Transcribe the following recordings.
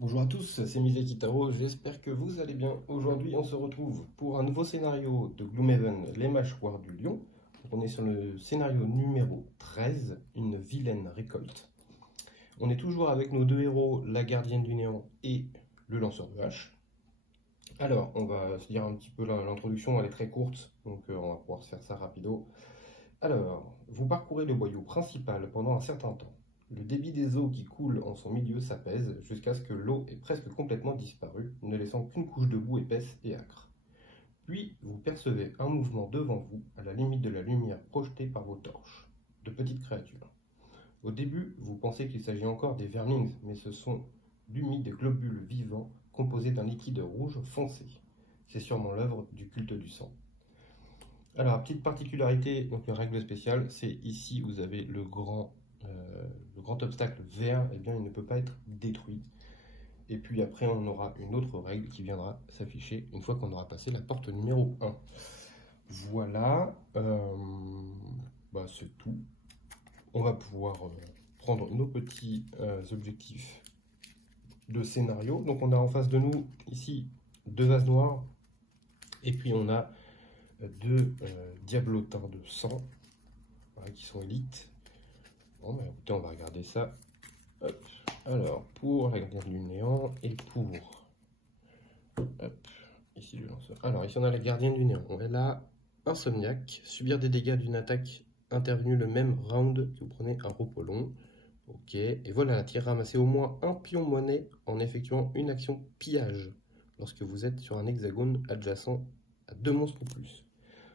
Bonjour à tous, c'est Miseki Taro, j'espère que vous allez bien. Aujourd'hui, on se retrouve pour un nouveau scénario de Gloomhaven, les mâchoires du lion. Donc, on est sur le scénario numéro 13, une vilaine récolte. On est toujours avec nos deux héros, la gardienne du néant et le lanceur de hache. Alors, on va se dire un petit peu l'introduction, elle est très courte, donc on va pouvoir se faire ça rapido. Alors, vous parcourez le boyau principal pendant un certain temps. Le débit des eaux qui coulent en son milieu s'apaise jusqu'à ce que l'eau ait presque complètement disparu, ne laissant qu'une couche de boue épaisse et âcre. Puis, vous percevez un mouvement devant vous, à la limite de la lumière projetée par vos torches. De petites créatures. Au début, vous pensez qu'il s'agit encore des vermings, mais ce sont d'humides globules vivants composés d'un liquide rouge foncé. C'est sûrement l'œuvre du culte du sang. Alors, petite particularité, donc une règle spéciale, c'est ici vous avez le grand obstacle vert, eh bien il ne peut pas être détruit. Et puis après on aura une autre règle qui viendra s'afficher une fois qu'on aura passé la porte numéro 1. Voilà, c'est tout. On va pouvoir prendre nos petits objectifs de scénario. Donc on a en face de nous ici deux vases noirs et puis on a deux diablotins de sang, voilà, qui sont élites. Bon, bah, écoutez, on va regarder ça. Hop. Alors, pour la gardienne du néant et pour... Hop, ici le lanceur. Alors, ici on a la gardienne du néant. Elle a insomniaque, subir des dégâts d'une attaque intervenue le même round que vous prenez un repos long. Ok, et voilà, la tire ramasser au moins un pion monnaie en effectuant une action pillage lorsque vous êtes sur un hexagone adjacent à deux monstres ou plus.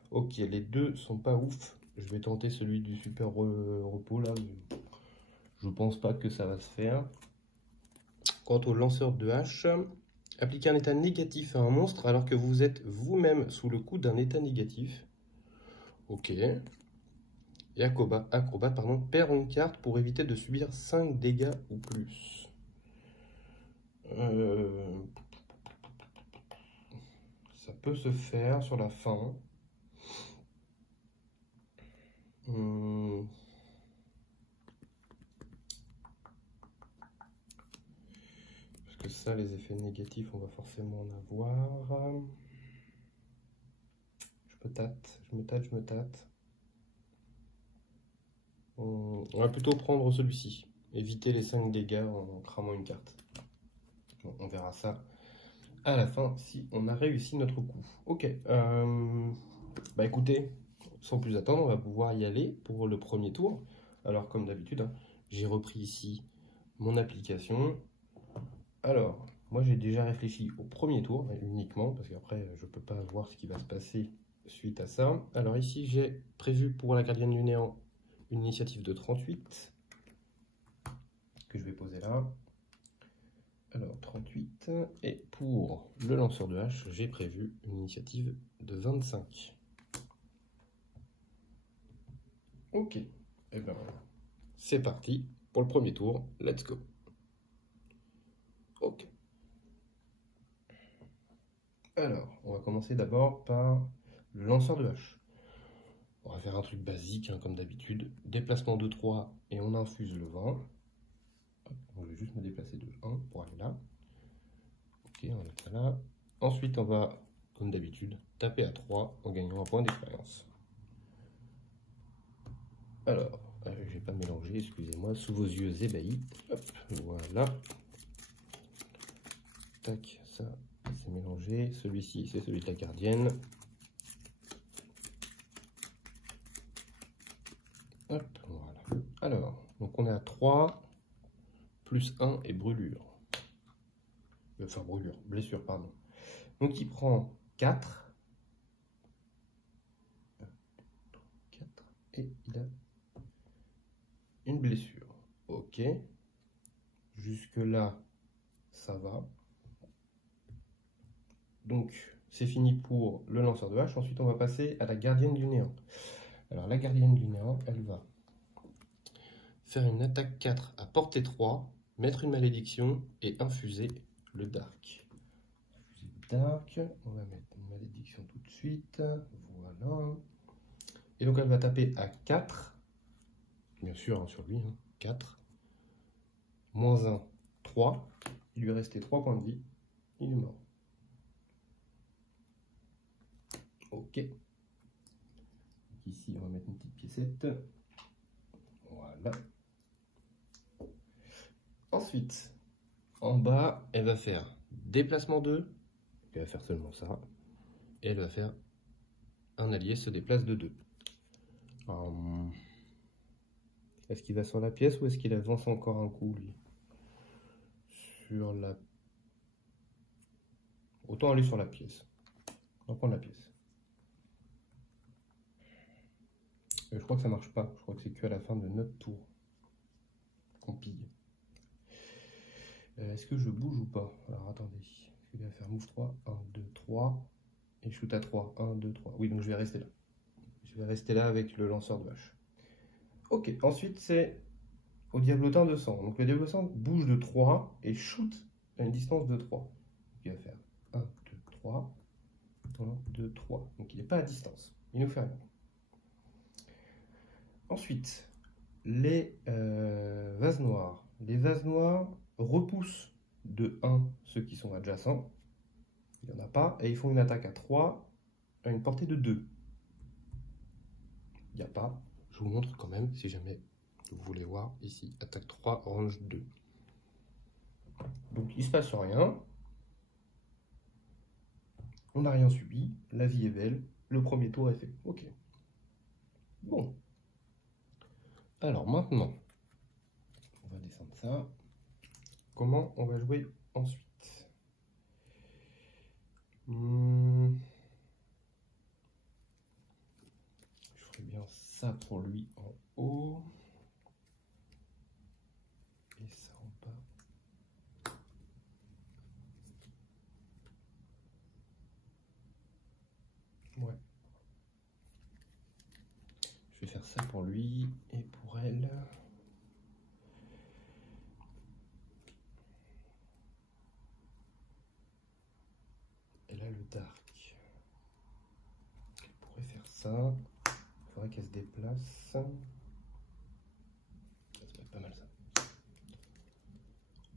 Ok, les deux sont pas ouf. Je vais tenter celui du super repos là. Mais je pense pas que ça va se faire. Quant au lanceur de hache, appliquez un état négatif à un monstre alors que vous êtes vous-même sous le coup d'un état négatif. Ok. Et acrobate, perd une carte pour éviter de subir 5 dégâts ou plus. Ça peut se faire sur la fin. Parce que ça, les effets négatifs, on va forcément en avoir. Je me tâte. On va plutôt prendre celui-ci. Éviter les 5 dégâts en cramant une carte. Bon, on verra ça à la fin si on a réussi notre coup. Ok. Bah écoutez, sans plus attendre, on va pouvoir y aller pour le premier tour. Alors comme d'habitude, hein, j'ai repris ici mon application. Alors, moi j'ai déjà réfléchi au premier tour uniquement, parce qu'après je ne peux pas voir ce qui va se passer suite à ça. Alors ici j'ai prévu pour la gardienne du néant une initiative de 38, que je vais poser là. Alors 38, et pour le lanceur de hache, j'ai prévu une initiative de 25. Ok, et bien voilà. C'est parti pour le premier tour, let's go. Ok. Alors, on va commencer d'abord par le lanceur de hache. On va faire un truc basique, hein, comme d'habitude. Déplacement de 3 et on infuse le 20. Hop, je vais juste me déplacer de 1 pour aller là. Ok, on est là. Ensuite, on va, comme d'habitude, taper à 3 en gagnant un point d'expérience. Alors, je ne vais pas mélanger, excusez-moi, sous vos yeux ébahis. Hop, voilà. Tac, ça, c'est mélangé. Celui-ci, c'est celui de la gardienne. Hop, voilà. Alors, donc on est à 3, plus 1 et brûlure. Enfin, blessure, pardon. Donc il prend 4. 4 et il a une blessure. Ok. Jusque-là, ça va. Donc, c'est fini pour le lanceur de hache. Ensuite, on va passer à la gardienne du néant. Alors, la gardienne du néant, elle va faire une attaque 4 à portée 3, mettre une malédiction et infuser le dark. Dark, on va mettre une malédiction tout de suite. Voilà. Et donc, elle va taper à 4. Bien sûr, hein, sur lui, hein, 4. Moins 1, 3. Il lui restait 3 points de vie. Il est mort. Ok. Ici, on va mettre une petite piécette. Voilà. Ensuite, en bas, elle va faire déplacement 2. Elle va faire seulement ça. Et elle va faire un allié se déplace de 2. Est-ce qu'il va sur la pièce ou est-ce qu'il avance encore un coup, lui? Sur la... Autant aller sur la pièce. On va prendre la pièce. Je crois que ça marche pas. Je crois que c'est que à la fin de notre tour qu'on pille. Est-ce que je bouge ou pas? Alors attendez. Est-ce qu'il va faire move 3? 1, 2, 3. Et shoot à 3. 1, 2, 3. Oui, donc je vais rester là. Je vais rester là avec le lanceur de hache. Ok, ensuite c'est au diablotin de sang. Donc le diablotin bouge de 3 et shoot à une distance de 3. Donc il va faire 1, 2, 3. 1, 2, 3. Donc il n'est pas à distance. Il nous fait rien. Ensuite, les vases noirs. Les vases noirs repoussent de 1 ceux qui sont adjacents. Il n'y en a pas. Et ils font une attaque à 3 à une portée de 2. Il n'y a pas. Je vous montre quand même si jamais vous voulez voir. Ici, attaque 3, range 2. Donc il ne se passe rien. On n'a rien subi. La vie est belle. Le premier tour est fait. Ok. Bon. Alors maintenant, on va descendre ça. Comment on va jouer ensuite? Je ferai bien ça pour lui en haut. Et ça en bas. Ouais. Je vais faire ça pour lui et pour elle. Elle a le dark. Elle pourrait faire ça. Il faudrait qu'elle se déplace. Ça peut être pas mal ça.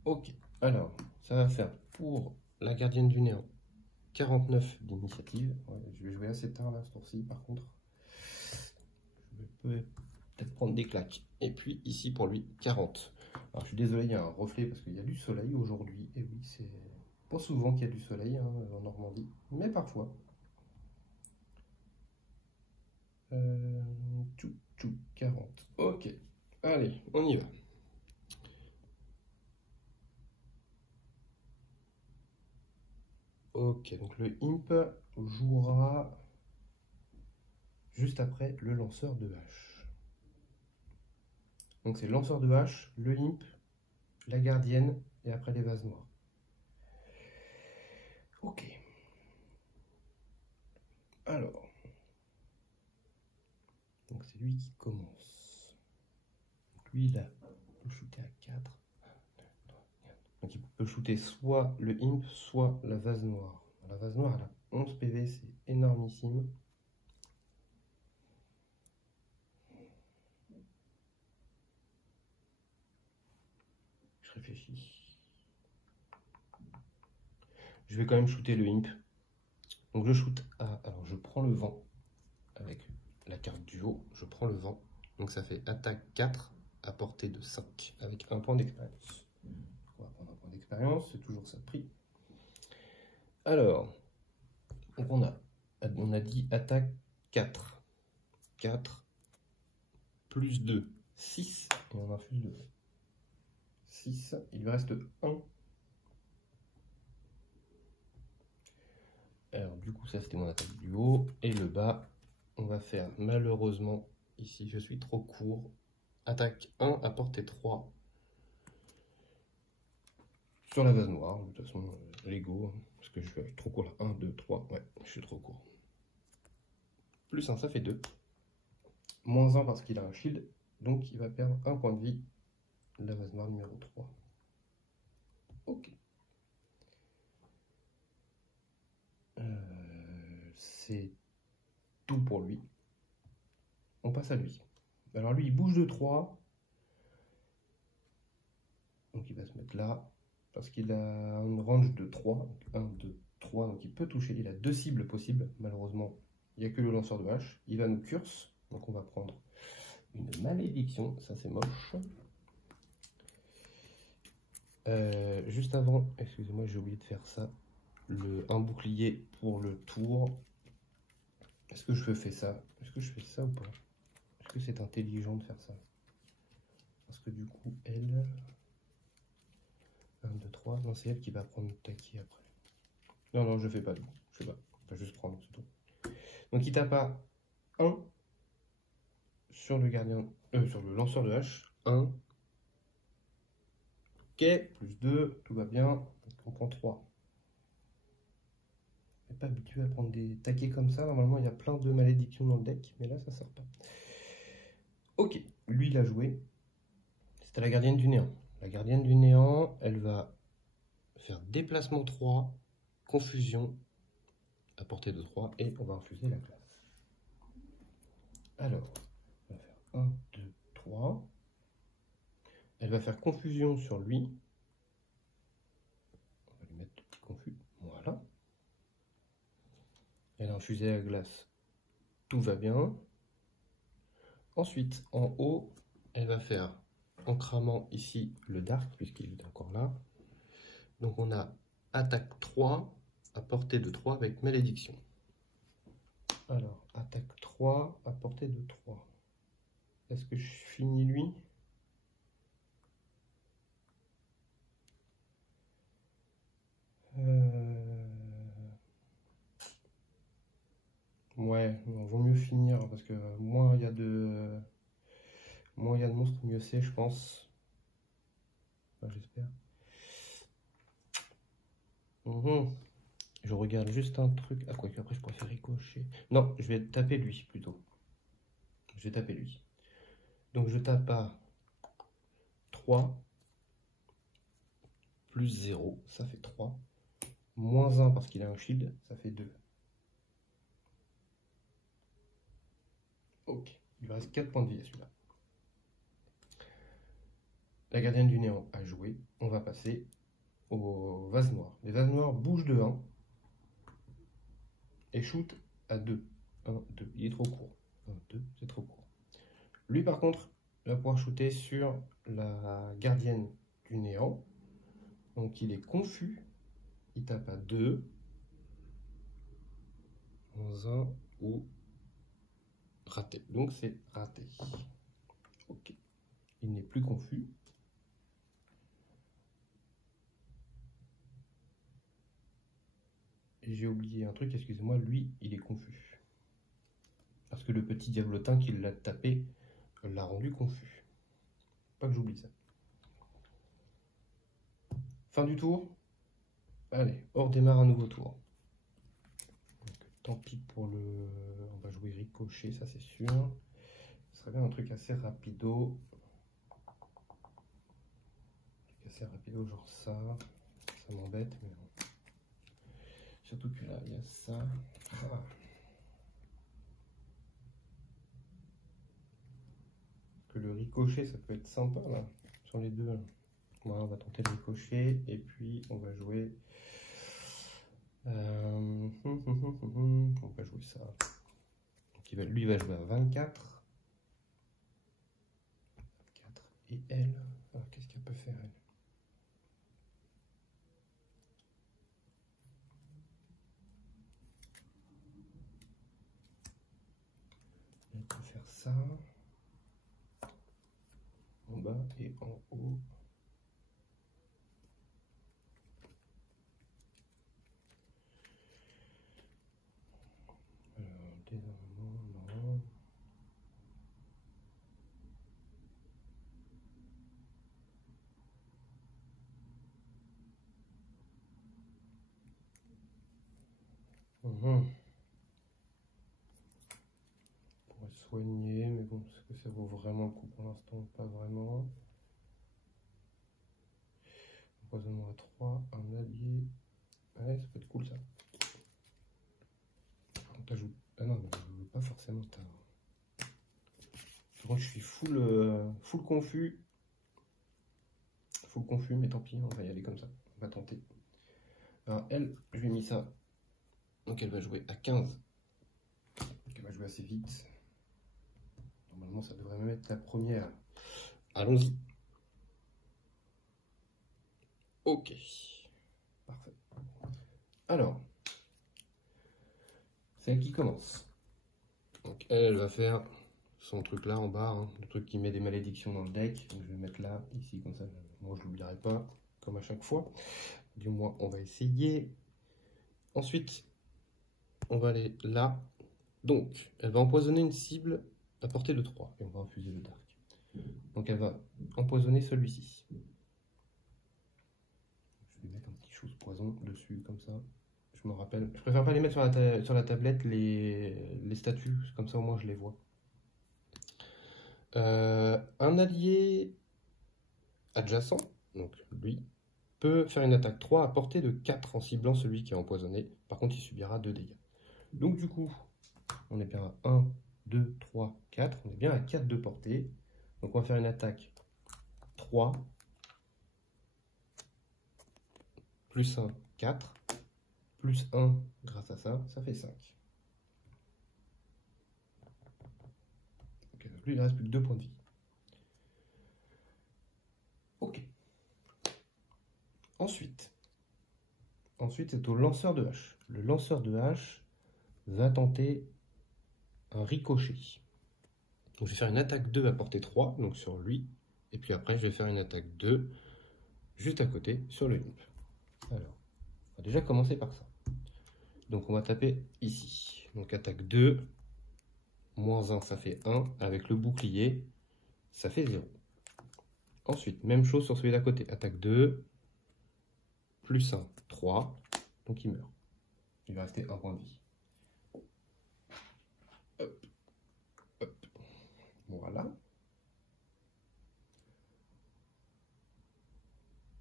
Ok. Alors, ça va faire pour la gardienne du néant 49 d'initiative. Ouais, je vais jouer assez tard là ce tour-ci par contre. Je peux peut-être prendre des claques. Et puis ici pour lui 40. Alors je suis désolé, il y a un reflet parce qu'il y a du soleil aujourd'hui. Et oui, c'est pas souvent qu'il y a du soleil hein, en Normandie, mais parfois. Tchou, tchou, 40. Ok, allez, on y va. Ok, donc le imp jouera juste après le lanceur de hache. Donc c'est lanceur de hache, le imp, la gardienne et après les vases noirs. Ok. Alors. Donc c'est lui qui commence. Donc lui il peut shooter à 4. Donc il peut shooter soit le imp, soit la vase noire. La vase noire elle a 11 PV, c'est énormissime. Je réfléchis. Je vais quand même shooter le imp. Donc je shoot à... Alors je prends le vent avec la carte du haut. Je prends le vent. Donc ça fait attaque 4 à portée de 5 avec un point d'expérience. On va prendre un point d'expérience, c'est toujours ça de prix. Alors, donc on a dit attaque 4. 4 plus 2, 6. Et on infuse de 6. Il lui reste 1. Alors du coup ça c'était mon attaque du haut. Et le bas, on va faire malheureusement, ici je suis trop court. Attaque 1 à portée 3. Sur la vase noire, de toute façon, Lego, parce que je suis trop court là. 1, 2, 3, ouais, je suis trop court. Plus 1, ça fait 2. Moins 1 parce qu'il a un shield, donc il va perdre 1 point de vie. La vase noire numéro 3. Ok. C'est tout pour lui. On passe à lui. Alors lui, il bouge de 3. Donc il va se mettre là. parce qu'il a une range de 3. Donc 1, 2, 3, donc il peut toucher. Il a 2 cibles possibles. Malheureusement, il n'y a que le lanceur de hache. Il va nous curse. Donc on va prendre une malédiction. Ça, c'est moche. Juste avant, excusez-moi, j'ai oublié de faire ça. Un bouclier pour le tour. Est-ce que je fais ça? Est-ce que je fais ça ou pas? Est-ce que c'est intelligent de faire ça? Parce que du coup, elle... 1, 2, 3. Non, c'est elle qui va prendre le taquet après. Non, non, je fais pas. Je fais pas. Je vais juste prendre, c'est tout. Donc, il tape à 1 sur le gardien... sur le lanceur de hache. 1. Ok, plus 2, tout va bien. Donc, on prend 3. Je suis pas habitué à prendre des taquets comme ça. Normalement, il y a plein de malédictions dans le deck, mais là, ça sert pas. Ok, lui, il a joué. C'était la gardienne du néant. La gardienne du néant, elle va faire déplacement 3, confusion à portée de 3, et on va infuser la classe. Alors, on va faire 1, 2, 3. Elle va faire confusion sur lui. On va lui mettre le petit confus. Voilà. Elle a infusé la glace. Tout va bien. Ensuite, en haut, elle va faire en cramant ici le dark, puisqu'il est encore là. Donc on a attaque 3 à portée de 3 avec malédiction. Alors, attaque 3 à portée de 3. Est-ce que je finis lui? Ouais, non, vaut mieux finir parce que moins il y a de monstres, mieux c'est, je pense. Enfin, j'espère. Je regarde juste un truc. Ah, quoi qu'après je pourrais faire ricocher. Non, je vais taper lui plutôt. Je vais taper lui. Donc je tape à 3 plus 0, ça fait 3. Moins 1 parce qu'il a un shield, ça fait 2. Ok, il lui reste 4 points de vie à celui-là. La gardienne du néant a joué. On va passer au vase noir. Les vases noirs bougent de 1 et shoot à 2. 1, 2, il est trop court. 1, 2, c'est trop court. Lui par contre, il va pouvoir shooter sur la gardienne du néant. Donc il est confus. Il tape à 2. Moins 1 ou raté. Donc c'est raté. Ok. Il n'est plus confus. J'ai oublié un truc, excusez-moi, lui, il est confus. Parce que le petit diablotin qui l'a tapé l'a rendu confus. Pas que j'oublie ça. Fin du tour. Allez, on redémarre un nouveau tour. Donc, tant pis pour le... On va jouer ricochet, ça c'est sûr. Ce serait bien un truc assez rapido. Assez rapido, genre ça. Ça m'embête, mais bon. Surtout que là, il y a ça. Ah. Que le ricochet, ça peut être sympa, là, sur les deux. Là. Voilà, on va tenter le ricochet, et puis on va jouer... on va jouer ça. Donc, lui, il va jouer à 24. 24. Et elle, qu'est-ce qu'elle peut faire, elle? Elle peut faire ça. En bas et en haut. Alors, désarmement, non. On pourrait soigner, mais bon, est-ce que ça vaut vraiment le coup pour l'instant? Pas vraiment. Empoisonnement à 3, un allié. Ouais, ça peut être cool ça. On t'ajoute. Ah non, mais je veux pas forcément tard. Moi je suis full confus. Faut confus, mais tant pis, on va y aller comme ça. On va tenter. Alors elle, je lui ai mis ça. Donc elle va jouer à 15. Donc elle va jouer assez vite. Normalement, ça devrait même être la première. Allons-y. Ok. Parfait. Alors, c'est elle qui commence. Donc elle va faire son truc là en bas, hein, le truc qui met des malédictions dans le deck. Donc je vais le mettre là, ici, comme ça, moi je l'oublierai pas, comme à chaque fois. Du moins, on va essayer. Ensuite, on va aller là. Donc, elle va empoisonner une cible à portée de 3. Et on va infuser le dark. Donc elle va empoisonner celui-ci. Je vais mettre un petit chose poison dessus, comme ça. Je me rappelle. Je préfère pas les mettre sur la tablette, les statues. Comme ça, au moins, je les vois. Un allié adjacent, donc lui, peut faire une attaque 3 à portée de 4 en ciblant celui qui est empoisonné. Par contre, il subira 2 dégâts. Donc du coup, on est bien à 1, 2, 3, 4. On est bien à 4 de portée. Donc on va faire une attaque 3, plus 1, 4, plus 1 grâce à ça, ça fait 5. Okay, donc lui, il ne reste plus que 2 points de vie. Ok. Ensuite, c'est au lanceur de hache. Le lanceur de hache va tenter un ricochet. Donc je vais faire une attaque 2 à portée 3, donc sur lui. Et puis après, je vais faire une attaque 2 juste à côté sur le imp. Alors, on va déjà commencer par ça. Donc on va taper ici. Donc attaque 2, moins 1, ça fait 1. Avec le bouclier, ça fait 0. Ensuite, même chose sur celui d'à côté. Attaque 2, plus 1, 3. Donc il meurt. Il va rester 1 point de vie. Hop. Hop. Voilà.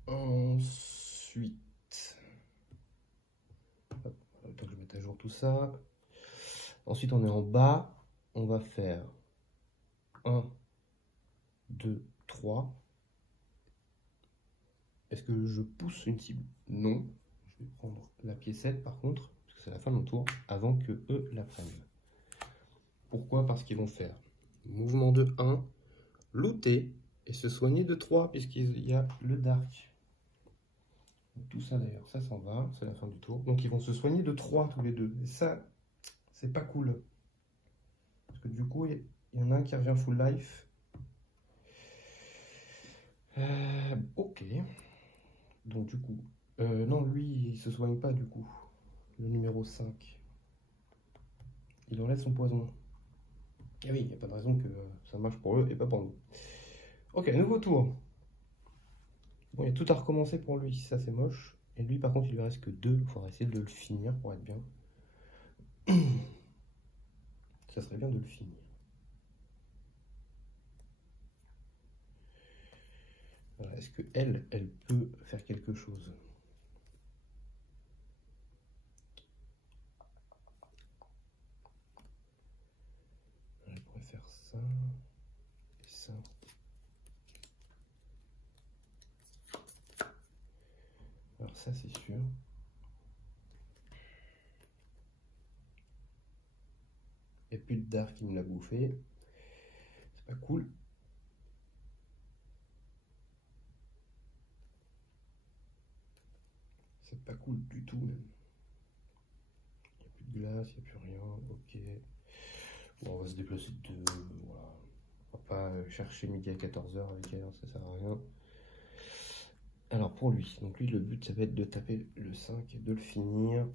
Ensuite, hop, le temps que je mette à jour tout ça. Ensuite, on est en bas. On va faire 1, 2, 3. Est-ce que je pousse une cible? Non. Je vais prendre la piécette par contre, parce que c'est la fin de mon tour, avant que eux la prennent. Pourquoi? Parce qu'ils vont faire mouvement de 1, looter et se soigner de 3, puisqu'il y a le dark. Tout ça d'ailleurs, ça s'en va, c'est la fin du tour. Donc ils vont se soigner de 3 tous les deux. Et ça, c'est pas cool. Parce que du coup, il y en a un qui revient full life. Ok. Donc du coup, non, lui, il se soigne pas du coup. Le numéro 5. Il enlève son poison. Ah oui, il n'y a pas de raison que ça marche pour eux et pas pour nous. Ok, nouveau tour. Bon, il y a tout à recommencer pour lui, ça c'est moche. Et lui, par contre, il lui reste que 2. Il faudra essayer de le finir pour être bien. Ça serait bien de le finir. Voilà. Est-ce que elle peut faire quelque chose? Elle pourrait faire ça et ça. Alors ça, c'est sûr. Il n'y a plus de dark qui me l'a bouffé. C'est pas cool. C'est pas cool du tout même. Il n'y a plus de glace, il n'y a plus rien. Ok. Bon, on va se déplacer de... Voilà. On va pas chercher midi à 14h avec elle, ça sert à rien. Alors pour lui, donc lui le but ça va être de taper le 5 et de le finir.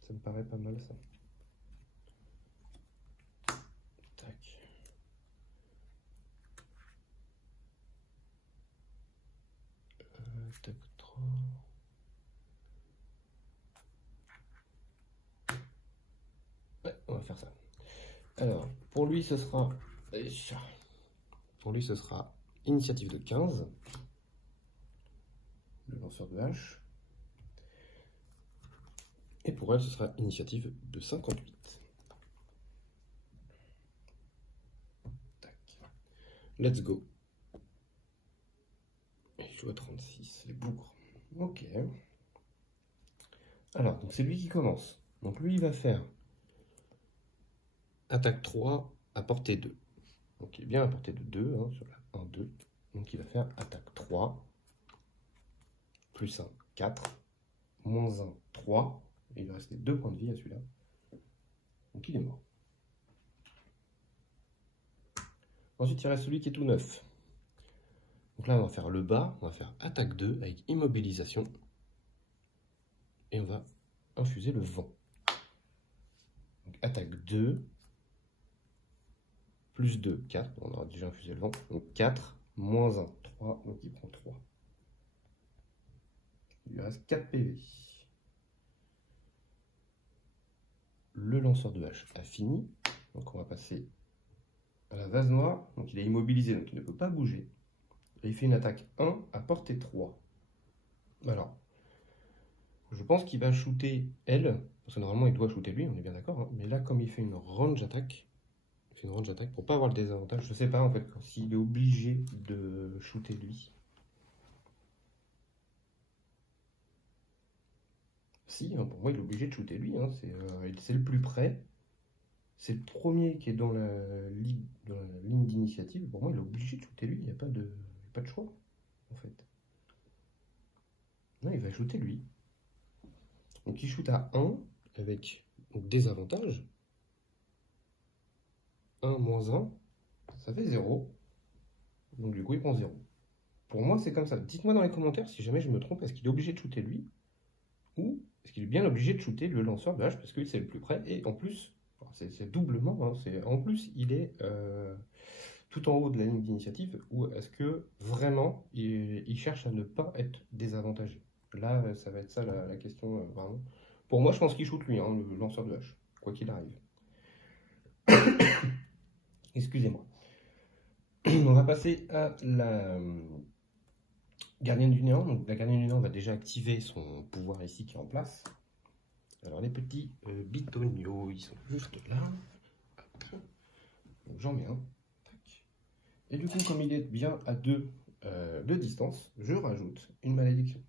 Ça me paraît pas mal ça. Tac. Tac 3. Ouais, on va faire ça. Alors, pour lui ce sera... Pour lui ce sera initiative de 15. Le lanceur de hache. Et pour elle, ce sera initiative de 58. Let's go. Il joue à 36, les bougres. Ok. Alors, donc c'est lui qui commence. Donc lui, il va faire attaque 3 à portée 2. Donc il est bien à portée de 2, hein, sur la 1, 2. Donc il va faire attaque 3, plus 1, 4, moins 1, 3. Et il va rester 2 points de vie à celui-là. Donc il est mort. Ensuite, il reste celui qui est tout neuf. Donc là, on va faire le bas, on va faire attaque 2 avec immobilisation. Et on va infuser le vent. Donc attaque 2, plus 2, 4. On aura déjà infusé le vent. Donc 4, moins 1, 3. Donc il prend 3. Il lui reste 4 PV. Le lanceur de hache a fini. Donc on va passer à la vase noire. Donc il est immobilisé, donc il ne peut pas bouger. Et il fait une attaque 1 à portée 3. Alors, je pense qu'il va shooter elle, parce que normalement il doit shooter lui, on est bien d'accord. Hein, mais là, comme il fait une range attaque, c'est une range attaque pour pas avoir le désavantage. Je sais pas en fait s'il est obligé de shooter lui. Si, hein, pour moi il est obligé de shooter lui. Hein, c'est le plus près. C'est le premier qui est dans la ligne d'initiative. Pour moi, il est obligé de shooter lui. Il n'y a pas de choix, en fait. Non, il va shooter lui. Donc, il shoot à 1 avec des avantages. 1 moins 1, ça fait 0. Donc, du coup, il prend 0. Pour moi, c'est comme ça. Dites-moi dans les commentaires si jamais je me trompe. Est-ce qu'il est obligé de shooter lui? Ou est-ce qu'il est bien obligé de shooter le lanceur de hache parce que c'est le plus près? Et en plus, c'est doublement. Hein, en plus, il est tout en haut de la ligne d'initiative, ou est-ce que vraiment il cherche à ne pas être désavantagé? Là, ça va être ça la question, vraiment. Pour moi, je pense qu'il shoot lui, hein, le lanceur de hache, quoi qu'il arrive. Excusez-moi. On va passer à la gardienne du néant. Donc, la gardienne du néant va déjà activer son pouvoir ici qui est en place. Alors, les petits bitonios, ils sont juste là. J'en mets un. Et du coup, comme il est bien à 2 de distance, je rajoute une malédiction.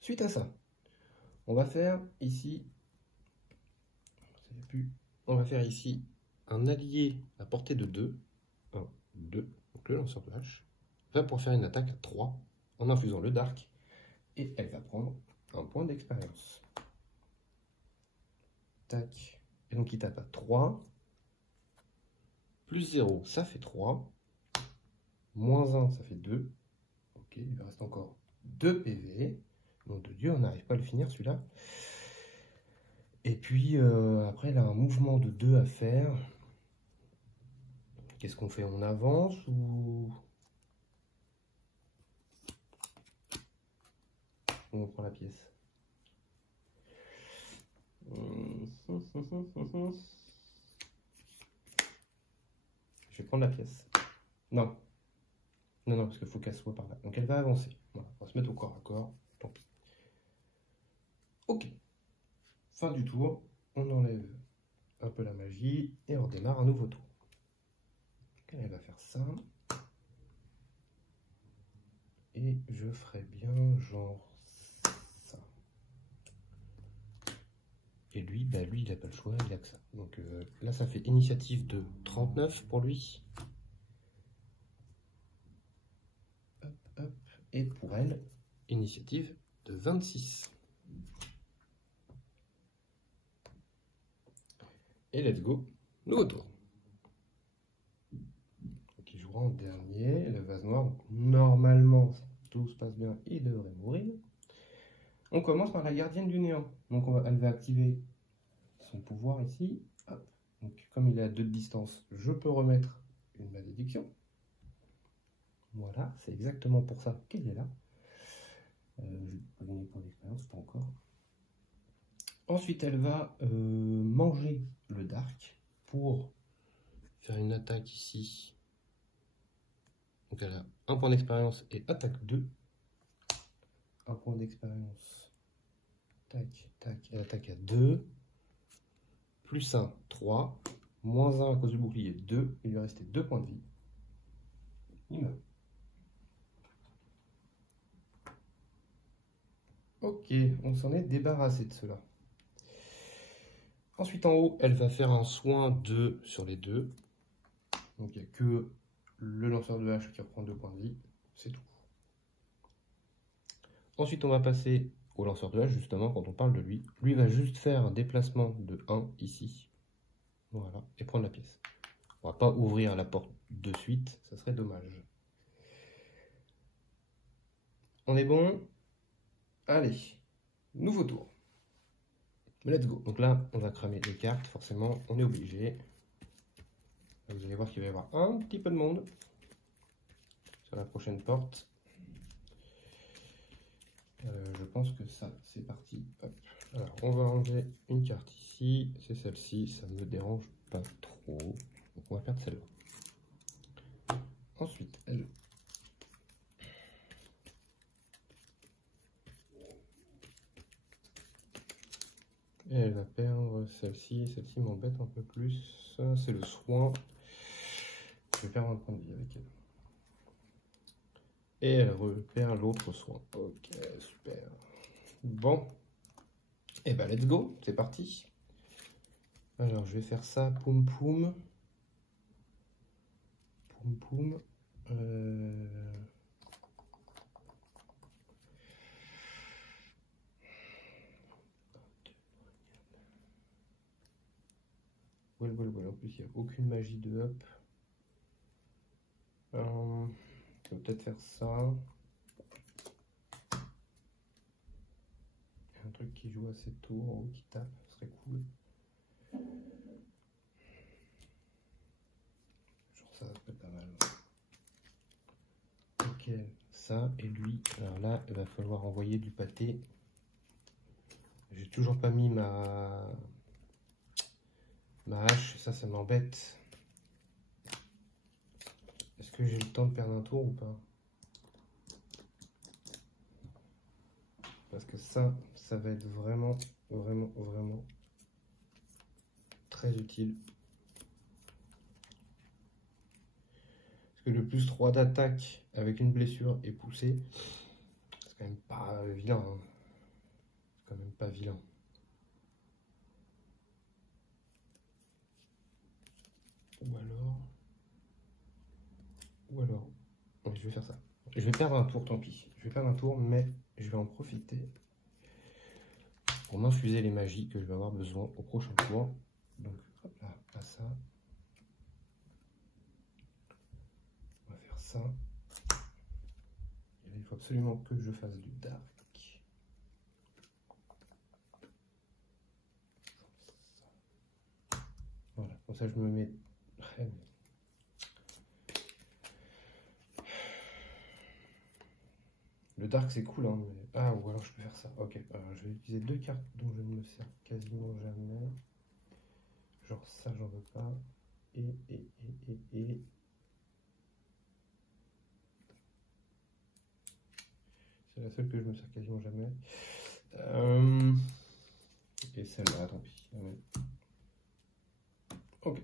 Suite à ça, on va faire ici, on va faire ici un allié à portée de 2, 1, 2, donc le lanceur de hache, va pouvoir faire une attaque à 3 en infusant le dark, et elle va prendre un point d'expérience. Tac, et donc il tape à 3, plus 0, ça fait 3, moins 1, ça fait 2, ok, il lui reste encore 2 PV, nom de Dieu, on n'arrive pas à le finir celui-là. Et puis après, il a un mouvement de 2 à faire. Qu'est-ce qu'on fait? On avance ou on prend la pièce? Je vais prendre la pièce. Non. Non, non, parce qu'il faut qu'elle soit par là. Donc elle va avancer. Voilà, on va se mettre au corps à corps. Tant pis. Ok. Fin du tour. On enlève un peu la magie et on redémarre un nouveau tour. Elle va faire ça. Et je ferai bien genre ça. Et lui, bah lui, il n'a pas le choix, il a que ça. Donc là, ça fait initiative de 39 pour lui. Hop, hop. Et pour elle, initiative de 26. Et let's go, nouveau tour. Donc il jouera en dernier, le vase noir. Donc, normalement, tout se passe bien, il devrait mourir. On commence par la gardienne du néant. Donc elle va activer son pouvoir ici. Hop. Donc comme il est à 2 de distance, je peux remettre une malédiction. Voilà, c'est exactement pour ça qu'elle est là. Je vais pas gagner pour l'expérience, pas encore. Ensuite, elle va manger le dark pour faire une attaque ici. Donc elle a un point d'expérience et attaque 2. Un point d'expérience. Tac, tac. Elle attaque à 2. Plus 1, 3. moins 1 à cause du bouclier, 2. Il lui restait 2 points de vie. Il meurt. Ok, on s'en est débarrassé de cela. Ensuite, en haut, elle va faire un soin 2 sur les deux. Donc, il n'y a que le lanceur de hache qui reprend 2 points de vie. C'est tout. Ensuite, on va passer au lanceur de hache, justement, quand on parle de lui. Lui va juste faire un déplacement de 1 ici. Voilà, et prendre la pièce. On va pas ouvrir la porte de suite, ça serait dommage. On est bon? Allez, nouveau tour. Let's go. Donc là, on va cramer les cartes, forcément, on est obligé. Vous allez voir qu'il va y avoir un petit peu de monde sur la prochaine porte. Je pense que ça, c'est parti. Hop. Alors, on va enlever une carte ici. C'est celle-ci, ça ne me dérange pas trop. Donc, on va perdre celle-là. Ensuite, elle. Et elle va perdre celle-ci. Celle-ci m'embête un peu plus. C'est le soin. Je vais perdre un point de vie avec elle. Et elle repère l'autre soin. Ok, super. Bon. Et bah, let's go. C'est parti. Alors, je vais faire ça. Poum poum. Poum poum. Voilà. En plus, il n'y a aucune magie de up. On peut peut-être faire ça. Un truc qui joue assez tôt, ou qui tape, ce serait cool. Genre ça serait pas mal. Ok, ça et lui. Alors là, il va falloir envoyer du pâté. J'ai toujours pas mis ma hache, ça m'embête. Est-ce que j'ai le temps de perdre un tour ou pas? Parce que ça va être vraiment très utile. Parce que le plus 3 d'attaque avec une blessure et poussé, c'est quand même pas vilain. Hein. C'est quand même pas vilain. Ou alors, ouais, je vais faire ça. Je vais perdre un tour, tant pis. Je vais perdre un tour, mais je vais en profiter pour m'infuser les magies que je vais avoir besoin au prochain tour. Donc, hop là, à ça. On va faire ça. Et là, il faut absolument que je fasse du dark. Voilà, comme ça je me mets... Le dark c'est cool, hein, mais... Ah, ou alors je peux faire ça. Ok, alors je vais utiliser 2 cartes dont je ne me sers quasiment jamais. Genre ça, j'en veux pas. Et... C'est la seule que je me sers quasiment jamais. Et celle-là, tant pis. Ok.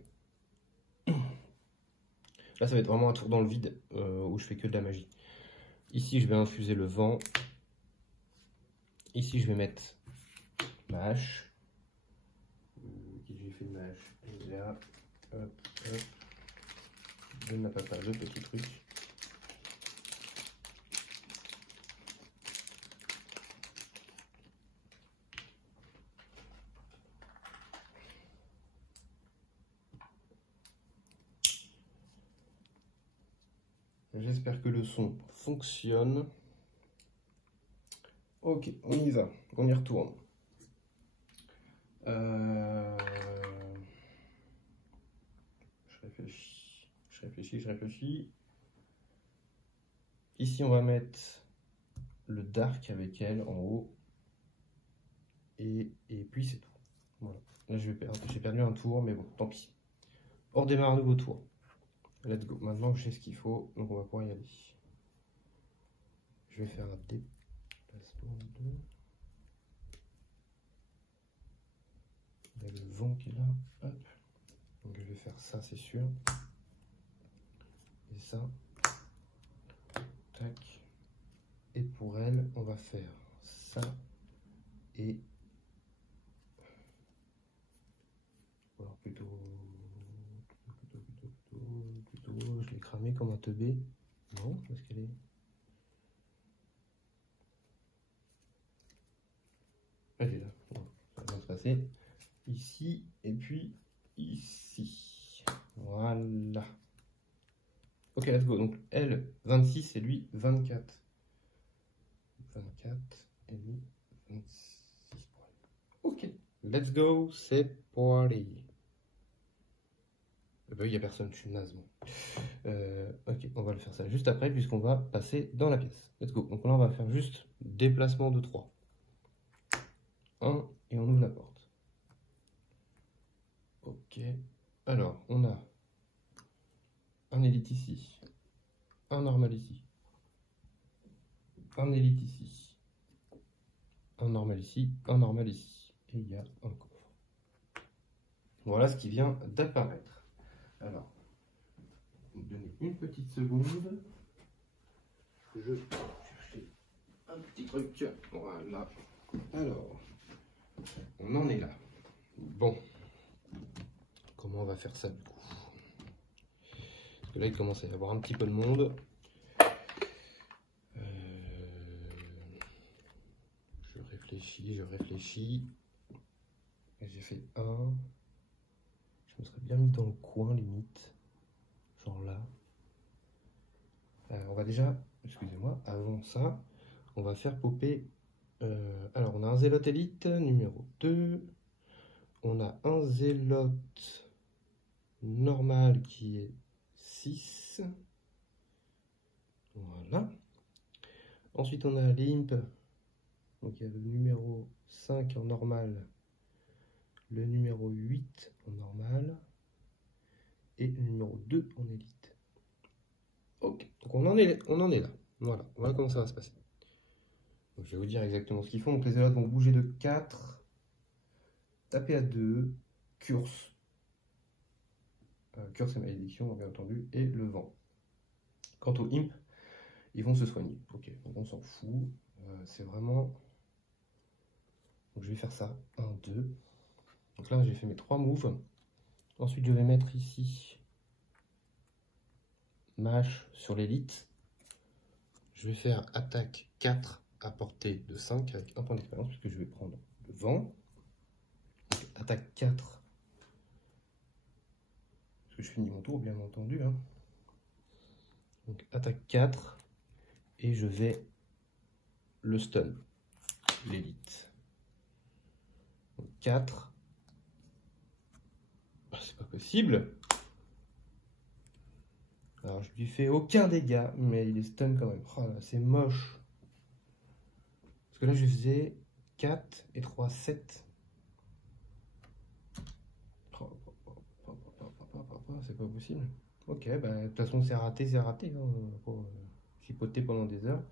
Là, ça va être vraiment un tour dans le vide où je fais que de la magie. Ici, je vais infuser le vent. Ici, je vais mettre ma hache. J'ai fait ma hache. Et là, hop, hop. Donne à papa le petit truc. J'espère que le son fonctionne. Ok, on y va, on y retourne. Je réfléchis. Ici, on va mettre le dark avec elle en haut. Et puis c'est tout. Voilà. Là, j'ai perdu un tour, mais bon, tant pis. On redémarre un nouveau tour. Let's go. Maintenant que je sais ce qu'il faut, donc on va pouvoir y aller. Je vais faire un déplacement de 2. Il y a le vent qui est là. Hop. Donc je vais faire ça, c'est sûr. Et ça. Tac. Et pour elle, on va faire ça et... Alors plutôt, je l'ai cramé comme un teubé. Non, parce qu'elle est... Elle est là. Bon, ça va bien se passer. Ici, et puis ici. Voilà. Ok, let's go. Donc elle, 26 et lui, 24. 24 et lui, 26 pour elle. Ok, let's go, c'est parti. Il n'y a personne, je suis naze. Ok, on va le faire ça juste après, puisqu'on va passer dans la pièce. Let's go. Donc là, on va faire juste déplacement de 3. 1, et on ouvre la porte. Ok. Alors, on a un élite ici, un normal ici, un élite ici, un normal ici, un normal ici. Et il y a un coffre. Voilà ce qui vient d'apparaître. Alors, vous me donnez une petite seconde. Je vais chercher un petit truc. Voilà. Alors, on en est là. Bon. Comment on va faire ça du coup? Parce que là, il commence à y avoir un petit peu de monde. Je réfléchis. J'ai fait un. Je me serais bien mis dans le coin, limite. Genre là. On va déjà, excusez-moi, avant ça, on va faire popper. Alors, on a un zélote élite numéro 2. On a un zélote normal qui est 6. Voilà. Ensuite, on a l'imp. Donc, il y a le numéro 5 en normal, le numéro 8 en normal et le numéro 2 en élite. Ok, donc on en est là. Voilà comment ça va se passer. Donc, je vais vous dire exactement ce qu'ils font. Donc, les zélotes vont bouger de 4, taper à 2, curse. Curse et malédiction, bien entendu, et le vent. Quant au imp, ils vont se soigner. Ok, donc on s'en fout. C'est vraiment... Donc je vais faire ça. 1, 2. Donc là, j'ai fait mes 3 moves. Ensuite, je vais mettre ici Mâche sur l'élite. Je vais faire attaque 4 à portée de 5 avec un point d'expérience, puisque je vais prendre le vent. Donc, attaque 4. Parce que je finis mon tour, bien entendu. Hein. Donc attaque 4. Et je vais le stun, l'élite. 4. C'est pas possible. Alors je lui fais aucun dégât, mais il est stun quand même. Oh là, c'est moche. Parce que là je faisais 4 et 3, 7. C'est pas possible. Ok, bah de toute façon c'est raté, hein, pour chipoter pendant des heures.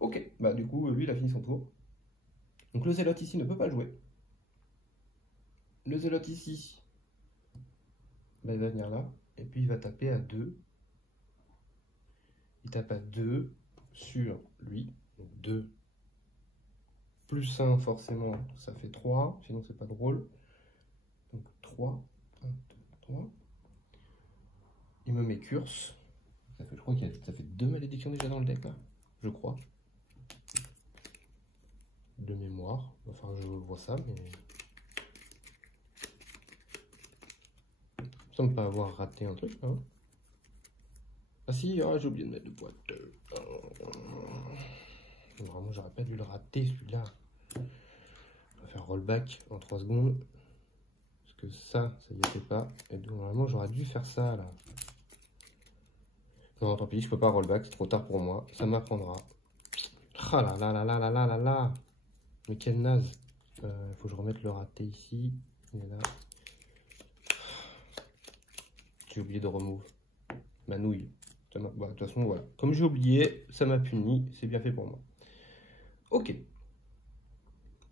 Ok, bah du coup lui il a fini son tour. Donc le zélote ici ne peut pas jouer. Le zélote ici, bah, il va venir là, et puis il va taper à 2. Il tape à 2 sur lui. Donc 2 plus 1, forcément, ça fait 3. Sinon, c'est pas drôle. Donc 3. 1, 2, 3. Il me met curse. Je crois que ça fait 2 malédictions déjà dans le deck, là. Je crois. De mémoire. Enfin, je vois ça, mais... Il semble pas avoir raté un truc, là. Ah si, j'ai oublié de mettre le boîte. Vraiment, j'aurais pas dû le rater, celui-là. On va faire rollback en 3 secondes. Parce que ça y était pas. Et donc, normalement, j'aurais dû faire ça, là. Non, tant pis, je peux pas rollback, c'est trop tard pour moi. Ça m'apprendra. Ah là là là là là là là là. Mais quel naze. Faut que je remette le raté ici. Il est là. J'ai oublié de remove. Ma nouille. Bah, de toute façon, voilà. Comme j'ai oublié, ça m'a puni. C'est bien fait pour moi. Ok.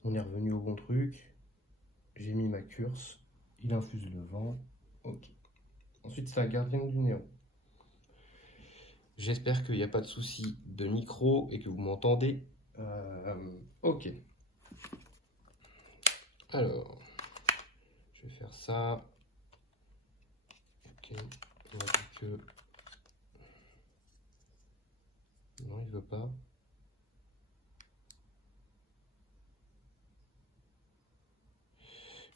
On est revenu au bon truc. J'ai mis ma curse. Il infuse le vent. Ok. Ensuite, c'est la gardienne du néant. J'espère qu'il n'y a pas de souci de micro et que vous m'entendez. Ok. Alors, je vais faire ça. Ok. On va dire que... Non, il veut pas.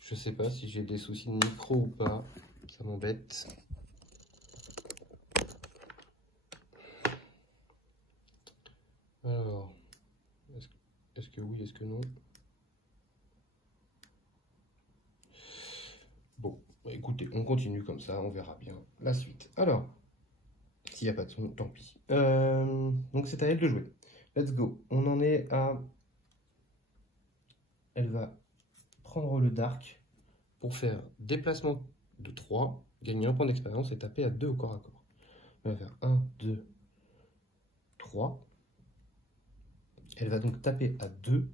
Je sais pas si j'ai des soucis de micro ou pas. Ça m'embête. Alors, est-ce que oui, est-ce que non? Bon, écoutez, on continue comme ça, on verra bien la suite. Alors, s'il n'y a pas de son, tant pis. Donc c'est à elle de jouer. Let's go. On en est à... Elle va prendre le dark pour faire déplacement de 3, gagner un point d'expérience et taper à 2 au corps à corps. Elle va faire 1, 2, 3. Elle va donc taper à 2,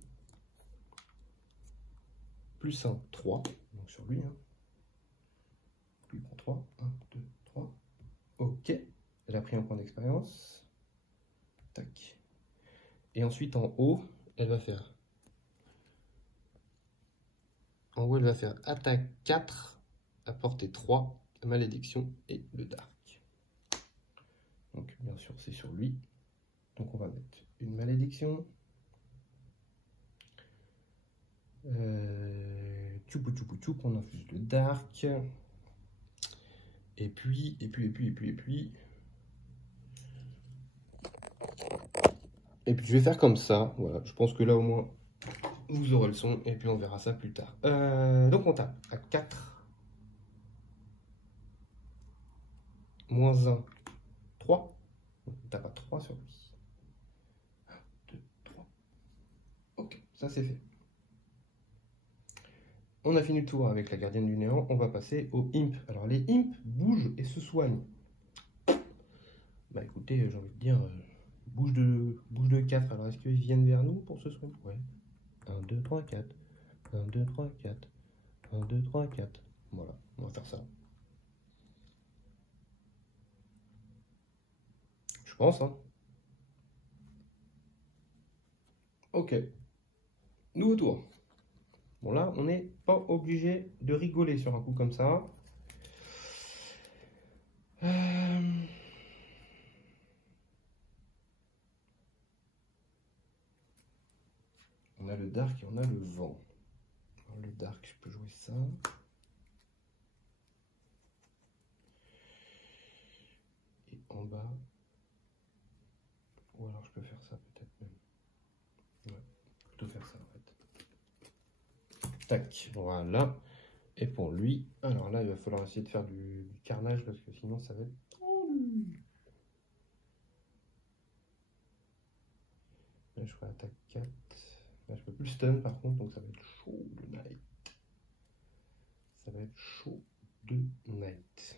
plus 1, 3. Donc sur lui, hein. Lui prend 3. 1, 2, 3. Ok. Elle a pris un point d'expérience. Tac. Et ensuite en haut, elle va faire... En haut, elle va faire attaque 4, à portée 3, malédiction et le dark. Donc bien sûr, c'est sur lui. Donc on va mettre une malédiction. Tchoup, on infuse le dark. Et puis... Et puis je vais faire comme ça. Voilà, je pense que là au moins vous aurez le son. Et puis on verra ça plus tard. Donc on tape à 4. Moins 1, 3. On tape à 3 sur lui. 1, 2, 3. Ok, ça c'est fait. On a fini le tour avec la gardienne du néant, on va passer aux imps. Alors les imps bougent et se soignent. Bah écoutez, j'ai envie de dire, bouge de 4. Alors est-ce qu'ils viennent vers nous pour se soigner? Ouais. 1, 2, 3, 4. 1, 2, 3, 4. 1, 2, 3, 4. Voilà, on va faire ça. Je pense, hein. Ok. Nouveau tour. Bon là, on n'est pas obligé de rigoler sur un coup comme ça. On a le dark et on a le vent. Alors, le dark, je peux jouer ça. Et en bas. Ou alors je peux faire ça peut-être même. Ouais, plutôt faire ça en fait. Tac, voilà. Et pour lui, alors là, il va falloir essayer de faire du carnage parce que sinon ça va être... Là, je ferai attaque 4. Là, je peux plus stun par contre, donc ça va être chaud de night. Ça va être chaud de night.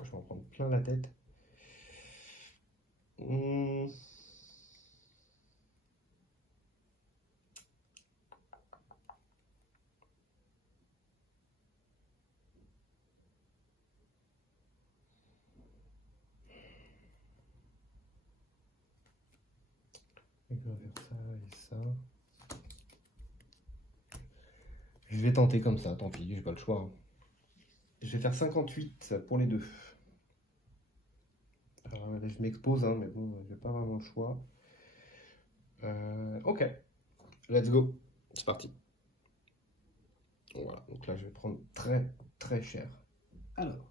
Je vais en prendre plein la tête. Je vais faire ça et ça. Je vais tenter comme ça, tant pis, j'ai pas le choix. Hein. Je vais faire 58 pour les deux. Alors là, je m'expose, hein, mais bon, j'ai pas vraiment le choix. Ok, let's go. C'est parti. Voilà, donc là, je vais prendre très cher. Alors.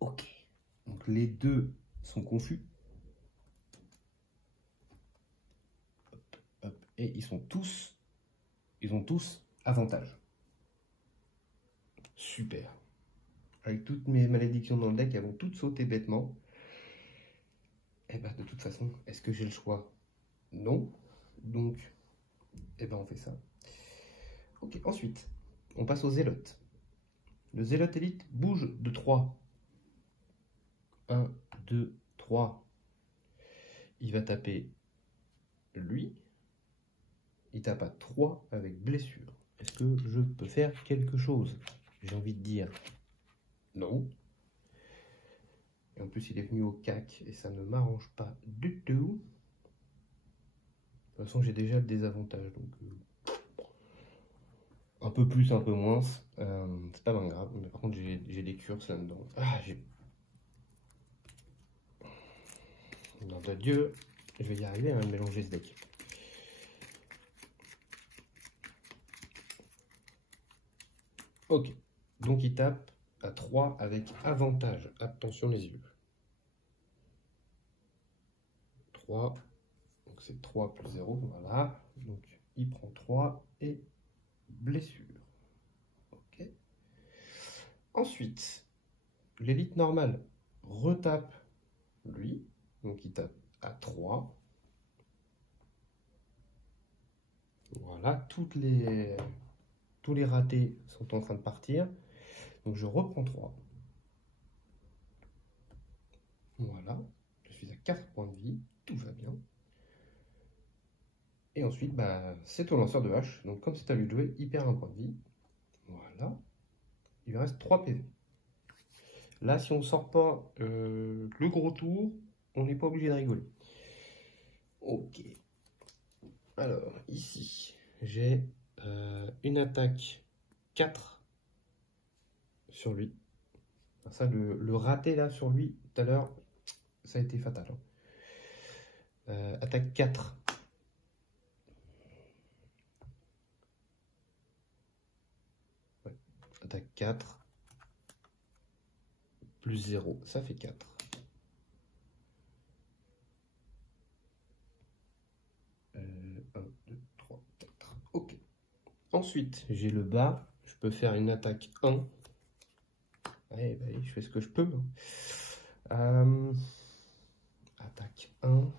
Ok. Donc les deux sont confus. Hop, hop. Et ils ont tous avantage. Super. Avec toutes mes malédictions dans le deck, elles vont toutes sauter bêtement. Et bah de toute façon, est-ce que j'ai le choix? Non. Donc, et ben on fait ça. Ok, ensuite, on passe au zélote. Le zélote élite bouge de 3. 1, 2, 3. Il va taper lui. Il tape à 3 avec blessure. Est-ce que je peux faire quelque chose? J'ai envie de dire non. Et en plus, il est venu au cac et ça ne m'arrange pas du tout. De toute façon, j'ai déjà le désavantage. Donc, un peu plus, un peu moins. C'est pas bien grave. Mais par contre, j'ai des curses là-dedans. Ah, nom de Dieu, je vais y arriver à mélanger ce deck. Ok, donc il tape à 3 avec avantage. Attention les yeux. 3, donc c'est 3 plus 0, voilà. Donc il prend 3 et blessure. Ok. Ensuite, l'élite normale retape lui, donc il tape à 3. Voilà, tous les ratés sont en train de partir. Donc je reprends 3. Voilà, je suis à 4 points de vie, tout va bien. Et ensuite, bah, c'est au lanceur de hache. Donc comme c'est à lui de jouer, il perd un point de vie. Voilà. Il lui reste 3 PV. Là, si on ne sort pas le gros tour, on n'est pas obligé de rigoler. Ok. Alors, ici, j'ai une attaque 4 sur lui. Ça, le raté là sur lui, tout à l'heure, ça a été fatal. Attaque 4. Ouais. Attaque 4. Plus 0, ça fait 4. Un, 2, 3, 4. Ok. Ensuite, j'ai le bas. Je peux faire une attaque 1. Ouais, bah, je fais ce que je peux. Attaque 1.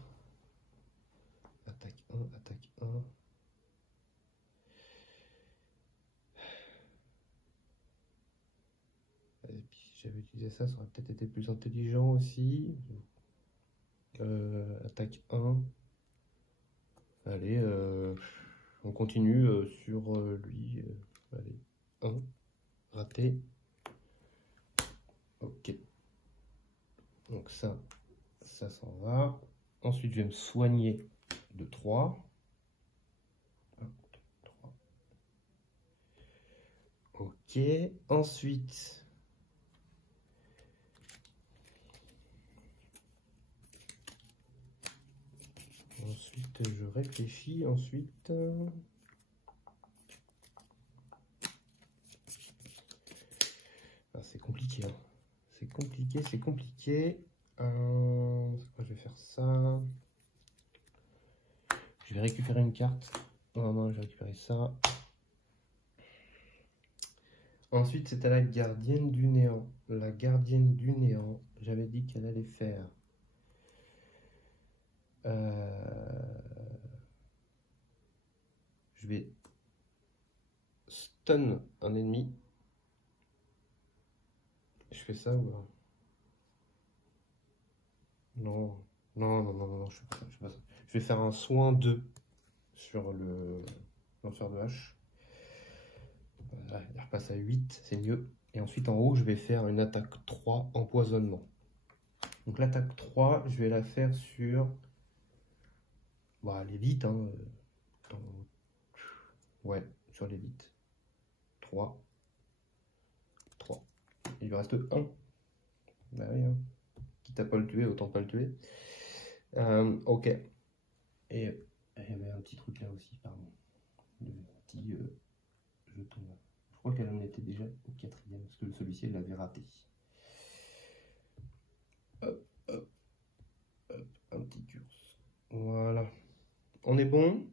Attaque 1, attaque 1. Et puis, si j'avais utilisé ça, ça aurait peut-être été plus intelligent aussi. Attaque 1. Allez, on continue sur lui. Allez, 1. Raté. Ok. Donc ça s'en va. Ensuite, je vais me soigner de 3. 1, 2, 3. Ok. Ensuite, je réfléchis. Ensuite, c'est compliqué. Hein. C'est compliqué, c'est compliqué. Je vais faire ça. Je vais récupérer une carte. Non, je vais récupérer ça. Ensuite, c'est à la gardienne du néant. La gardienne du néant, j'avais dit qu'elle allait faire. Je vais stun un ennemi. Je fais ça ou pas? Non, je fais pas ça, je vais faire un soin 2 sur le lanceur de hache. Voilà, il repasse à 8, c'est mieux. Et ensuite en haut, je vais faire une attaque 3 empoisonnement. Donc l'attaque 3, je vais la faire sur l'élite. Hein, ouais, sur l'élite. 3. Il lui reste 1. Bah oui, hein. Quitte à pas le tuer, autant pas le tuer. Ok. Et il y avait un petit truc là aussi, pardon. Le petit jeton là. Je crois qu'elle en était déjà au 4e, parce que celui-ci, elle l'avait raté. Hop, hop, hop, un petit curse. Voilà. On est bon?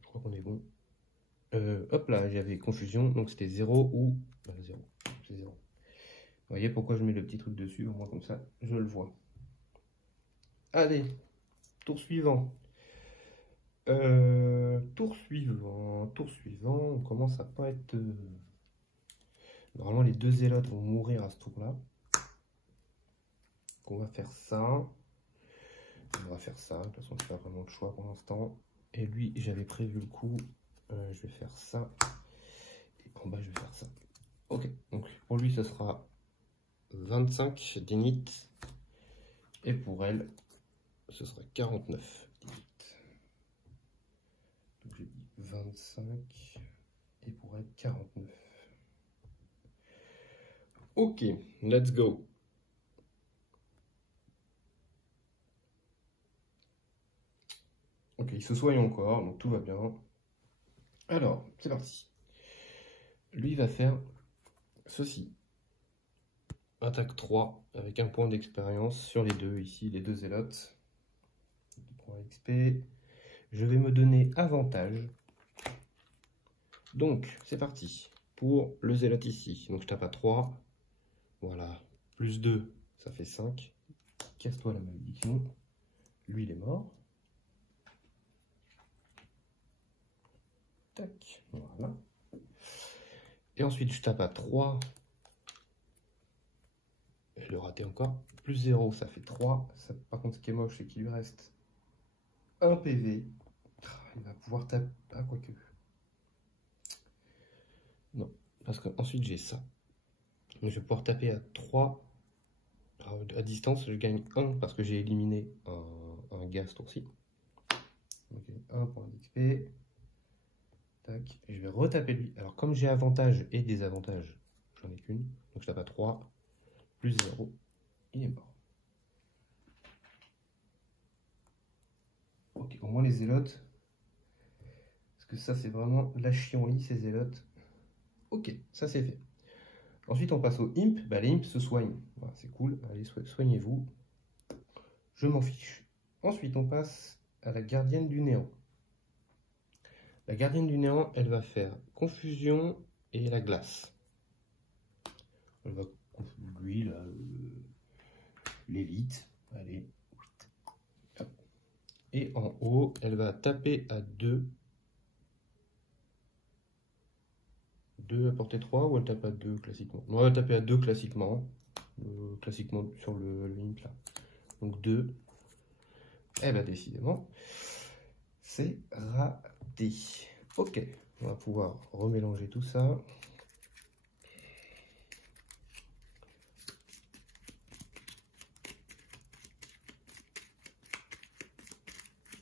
Je crois qu'on est bon. Hop là, j'avais confusion, donc c'était 0 ou... 0, c'est 0. Vous voyez pourquoi je mets le petit truc dessus, au moins comme ça, je le vois. Allez, tour suivant. Tour suivant, on commence à pas être... Normalement, les deux zélotes vont mourir à ce tour-là. qu'on va faire ça. On va faire ça. De toute façon, je n'ai pas vraiment de choix pour l'instant. Et lui, j'avais prévu le coup. Je vais faire ça. Et en bas, je vais faire ça. Ok. Donc, pour lui, ce sera 25 d'init. Et pour elle, ce sera 49 d'init. Donc, j'ai dit 25. Et pour elle, 49. Ok, let's go. Ok, il se soigne encore, donc tout va bien. Alors, c'est parti. Lui va faire ceci. Attaque 3 avec un point d'expérience sur les deux, ici, les deux zélotes. Point XP. Je vais me donner avantage. Donc, c'est parti. Pour le zélote ici. Donc, je tape à 3. Voilà. Plus 2, ça fait 5. Casse-toi la malédiction. Lui, il est mort. Tac. Voilà. Et ensuite, je tape à 3. Et le raté encore. Plus 0, ça fait 3. Ça, par contre, ce qui est moche, c'est qu'il lui reste un PV. Il va pouvoir taper. Ah, quoique. Non, parce qu'ensuite j'ai ça. Donc, je vais pouvoir taper à 3. Alors, à distance, je gagne 1 parce que j'ai éliminé un gars ce tour-ci. Donc, 1 point d'XP. Tac. Et je vais retaper lui. Alors, comme j'ai avantage et désavantage, j'en ai qu'une. Donc, je tape à 3. Plus 0. Il est mort. Ok, au moins les zélotes. Parce que ça, c'est vraiment la chienlit, ces zélotes. Ok, ça c'est fait. Ensuite, on passe au imp. Bah, les imps se soignent. Voilà, c'est cool. Allez, soignez-vous. Je m'en fiche. Ensuite, on passe à la gardienne du néant. La gardienne du néant, elle va faire confusion et la glace. Elle va lui, là, l'élite. Allez. Et en haut, elle va taper à 2. 2 à portée 3 ou elle tape à 2 classiquement? Non, elle va taper à 2 classiquement. Classiquement sur le imp là. Donc 2. Eh bien, décidément, c'est raté. Ok, on va pouvoir remélanger tout ça.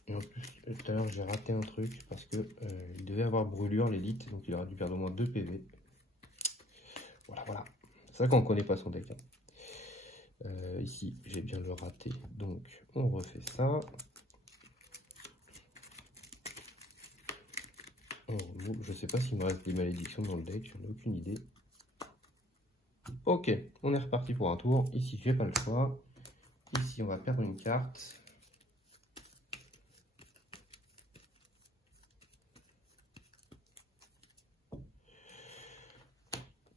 Et en plus, tout à l'heure, j'ai raté un truc parce que il devait avoir brûlure l'élite, donc il aura dû perdre au moins 2 PV. Voilà, voilà. C'est vrai qu'on ne connaît pas son deck. Ici, j'ai bien le raté, donc on refait ça. Je sais pas s'il me reste des malédictions dans le deck, j'en ai aucune idée. Ok, on est reparti pour un tour. Ici, j'ai pas le choix. Ici, on va perdre une carte.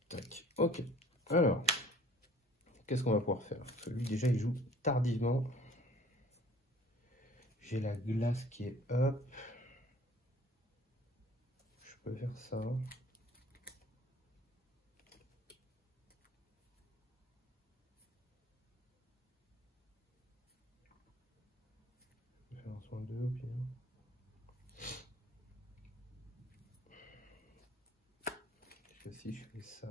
Tac. Ok. Alors, qu'est-ce qu'on va pouvoir faire? Celui déjà, il joue tardivement. J'ai la glace qui est up. Je peux faire ça. Je vais faire un soin 2 au pire. Si je fais ça.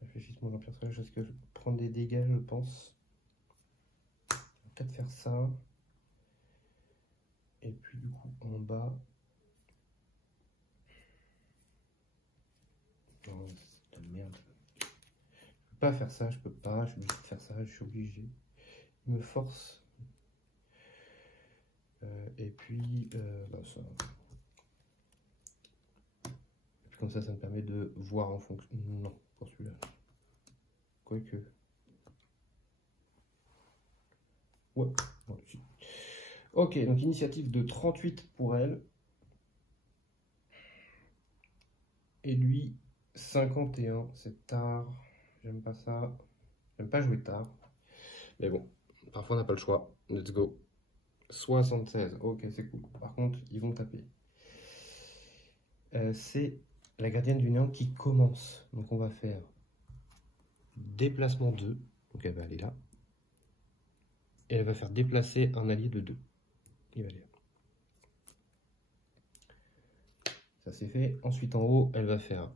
Réfléchissement d'un personnage, est-ce que je prends des dégâts, je pense. On va peut-être faire ça. Et puis du coup, en bas. Non, c'est de la merde. Je peux pas faire ça, je peux pas. Je suis obligé de faire ça, je suis obligé. Il me force. Et puis, bah ça. Et puis comme ça me permet de voir en fonction. Non, pour celui-là. Quoique. Ouais. Bon, ok, donc initiative de 38 pour elle. Et lui, 51. C'est tard. J'aime pas ça. J'aime pas jouer tard. Mais bon, parfois on n'a pas le choix. Let's go. 76, ok, c'est cool. Par contre, ils vont taper. C'est la gardienne du néant qui commence. Donc on va faire déplacement 2. Donc elle va aller là. Et elle va faire déplacer un allié de 2. Il va aller là. Ça c'est fait. Ensuite en haut, elle va faire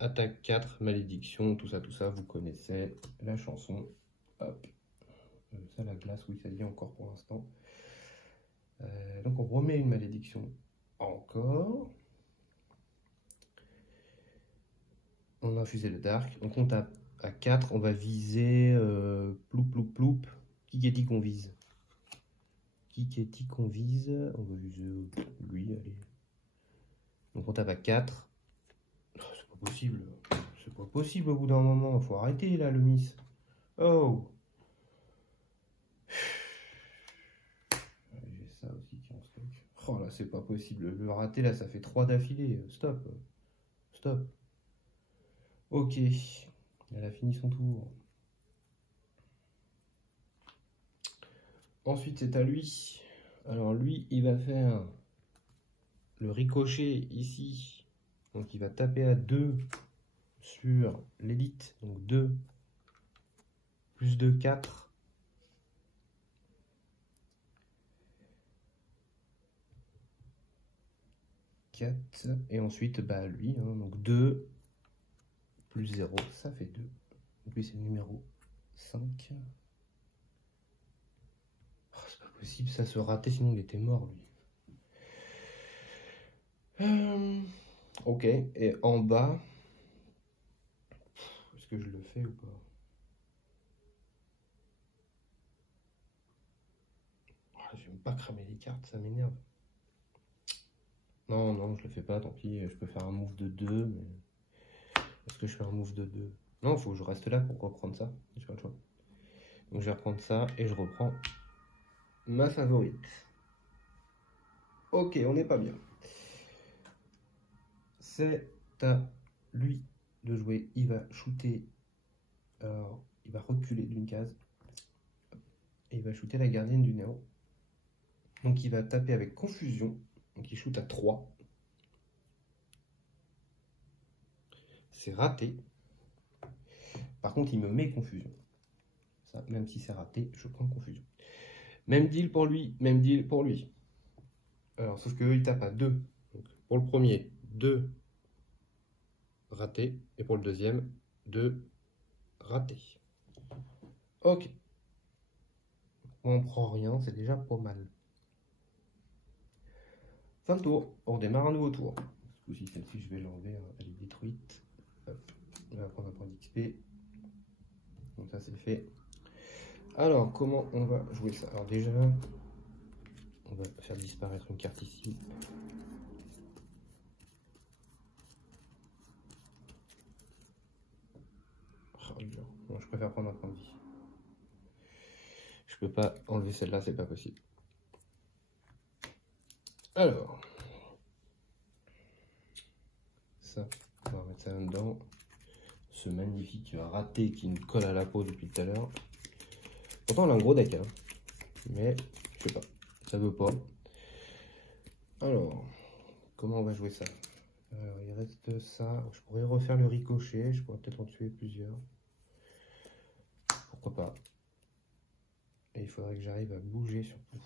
attaque 4, malédiction, tout ça, vous connaissez la chanson. Hop. Ça, la glace, oui, ça y est encore pour l'instant. Donc on remet une malédiction encore. On a infusé le dark. Donc on tape à 4, on va viser ploup ploup ploup. Qui est dit qu'on vise? Qui est dit qu'on vise? On va viser lui, allez. Donc on tape à 4. Oh, c'est pas possible. C'est pas possible au bout d'un moment. Faut arrêter là le miss. Oh. J'ai ça aussi qui est en stock. Oh là, c'est pas possible. Le raté là, ça fait 3 d'affilée. Stop. Stop. Ok. Elle a fini son tour. Ensuite, c'est à lui. Alors lui, il va faire le ricochet ici. Donc il va taper à 2 sur l'élite. Donc 2 plus 2, 4. 4. Et ensuite, bah lui, hein, donc 2 plus 0, ça fait 2. Donc lui, c'est le numéro 5. Oh, c'est pas possible, ça se ratait, sinon il était mort, lui. Ok, et en bas, est-ce que je le fais ou pas? Oh, j'aime pas cramer les cartes, ça m'énerve. Non, non, je le fais pas, tant pis, je peux faire un move de 2, mais... Est-ce que je fais un move de 2? Non, il faut que je reste là pour reprendre ça, j'ai pas le choix. Donc je vais reprendre ça, et je reprends ma favorite. Ok, on n'est pas bien. C'est à lui de jouer. Il va shooter. Alors, il va reculer d'une case. Et il va shooter la gardienne du néant. Donc il va taper avec confusion. Donc il shoot à 3. C'est raté. Par contre, il me met confusion. Ça, même si c'est raté, je prends confusion. Même deal pour lui, même deal pour lui. Alors, sauf que il tape à 2. Donc, pour le premier, 2 raté. Et pour le deuxième, 2 raté. Ok. On prend rien, c'est déjà pas mal. Fin de tour, on redémarre un nouveau tour. Ce coup-ci, celle-ci, je vais l'enlever, hein. Elle est détruite. Hop. On va prendre un point d'XP. Donc ça, c'est fait. Alors, comment on va jouer ça? Alors déjà, on va faire disparaître une carte ici. Oh, bon, je préfère prendre un point de vie. Je peux pas enlever celle-là, c'est pas possible. Alors, ça, on va mettre ça dedans. Ce magnifique raté qui nous colle à la peau depuis tout à l'heure. Pourtant, on a un gros deck, hein. Mais je sais pas, ça veut pas. Alors, comment on va jouer ça? Alors, il reste ça. Je pourrais refaire le ricochet, je pourrais peut-être en tuer plusieurs. Pourquoi pas? Et il faudrait que j'arrive à bouger surtout.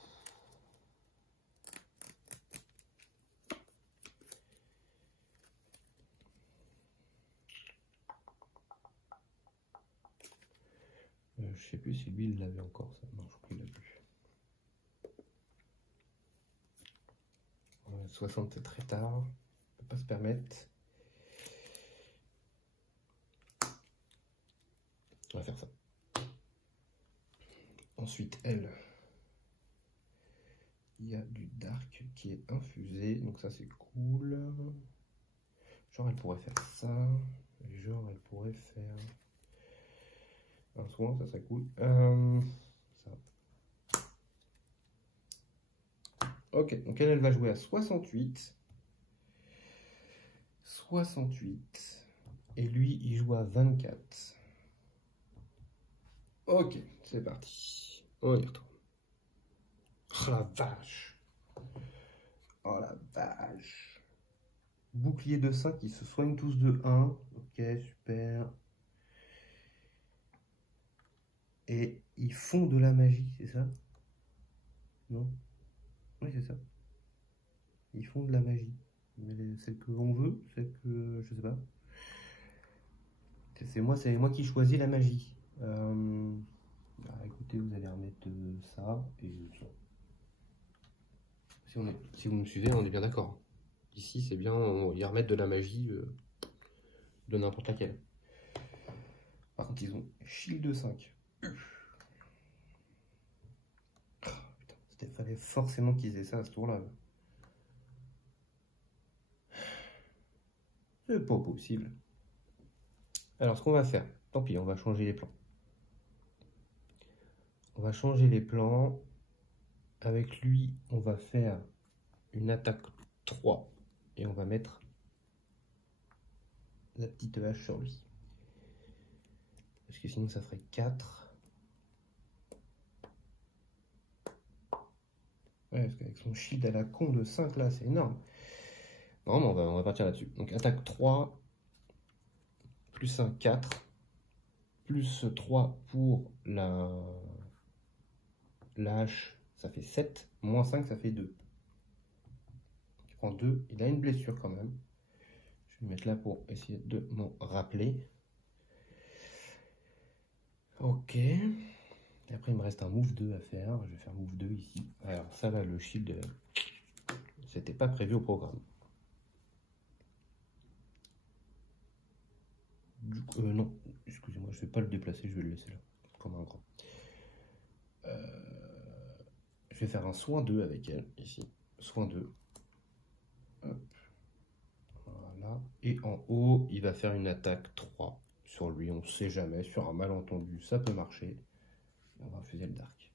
Je sais plus si lui il l'avait encore ça. Non, je crois qu'il l'a plus. 60 c'est très tard. On peut pas se permettre. On va faire ça. Ensuite, elle. Il y a du dark qui est infusé. Donc ça c'est cool. Genre elle pourrait faire ça. Genre elle pourrait faire... Un soin, ça serait cool. Ça. Ok, donc elle va jouer à 68. 68. Et lui, il joue à 24. Ok, c'est parti. On y retourne. Oh la vache. Oh la vache. Bouclier de 5, ils se soignent tous de 1. Ok, super. Et ils font de la magie, c'est ça? Non? Oui, c'est ça. Ils font de la magie. Mais celle que l'on veut, celle que... Je sais pas. C'est moi qui choisis la magie. Bah, écoutez, vous allez remettre ça et ça. Si vous me suivez, on est bien d'accord. Ici, c'est bien, on y remettre de la magie de n'importe laquelle. Par contre, ils ont shield de 5. Oh, putain, il fallait forcément qu'ils aient ça à ce tour-là. C'est pas possible. Alors, ce qu'on va faire, tant pis, on va changer les plans. On va changer les plans. Avec lui, on va faire une attaque 3 et on va mettre la petite hache sur lui. Parce que sinon, ça ferait 4. Ouais, parce qu'avec son shield à la con de 5 là, c'est énorme. Non, mais on va partir là-dessus. Donc attaque 3, plus 1, 4, plus 3 pour la hache, ça fait 7, moins 5, ça fait 2. Il prend 2, il a une blessure quand même. Je vais me mettre là pour essayer de m'en rappeler. Ok. Et après, il me reste un move 2 à faire. Je vais faire move 2 ici. Alors ça là, le shield, c'était pas prévu au programme. Du coup, non, excusez-moi, je vais pas le déplacer, je vais le laisser là, comme un grand. Je vais faire un soin 2 avec elle, ici. Soin 2. Hop. Voilà. Et en haut, il va faire une attaque 3 sur lui. On ne sait jamais, sur un malentendu, ça peut marcher. On va refuser le dark.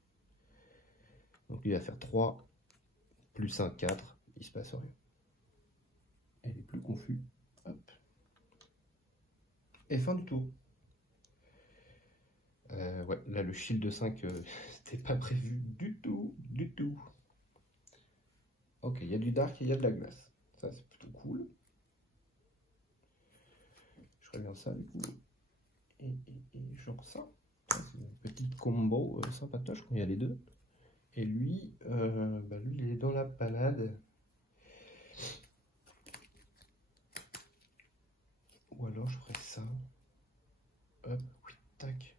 Donc il va faire 3, plus 1, 4. Il se passe rien. Elle est plus confus. Hop. Et fin du tour. Ouais, là le shield de 5, c'était pas prévu du tout, du tout. Ok, il y a du dark et il y a de la glace. Ça, c'est plutôt cool. Je regarde ça, du coup. Et genre ça. C'est une petite combo sympatoche quand il y a les deux. Et lui, lui, il est dans la panade. Ou alors, je ferais ça. Hop, oui, tac.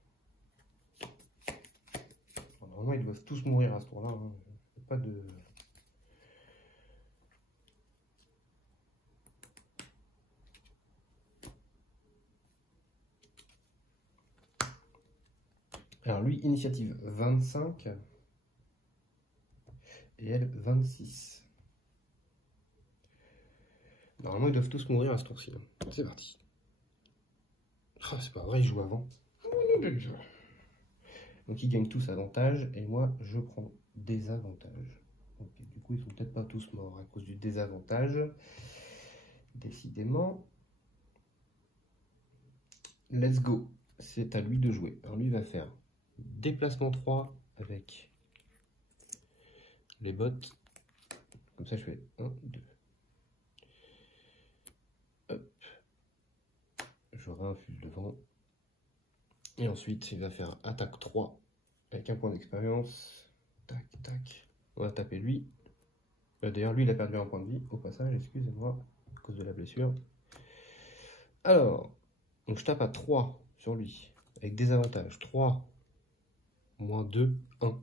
Normalement, ils doivent tous mourir à ce tour-là. Hein. Pas de... Alors lui, initiative 25 et elle 26. Normalement, ils doivent tous mourir à ce tour-ci. C'est parti. Oh, c'est pas vrai, ils jouent avant. Donc ils gagnent tous avantage et moi, je prends désavantage. Donc, du coup, ils sont peut-être pas tous morts à cause du désavantage. Décidément. Let's go. C'est à lui de jouer. Alors lui, il va faire déplacement 3 avec les bottes. Comme ça, je fais 1, 2. Hop. Je réinfuse devant. Et ensuite, il va faire attaque 3 avec un point d'expérience. Tac, tac. On va taper lui. D'ailleurs, lui, il a perdu un point de vie. Au passage, excusez-moi, à cause de la blessure. Alors, donc je tape à 3 sur lui. Avec des avantages. 3, moins 2, 1.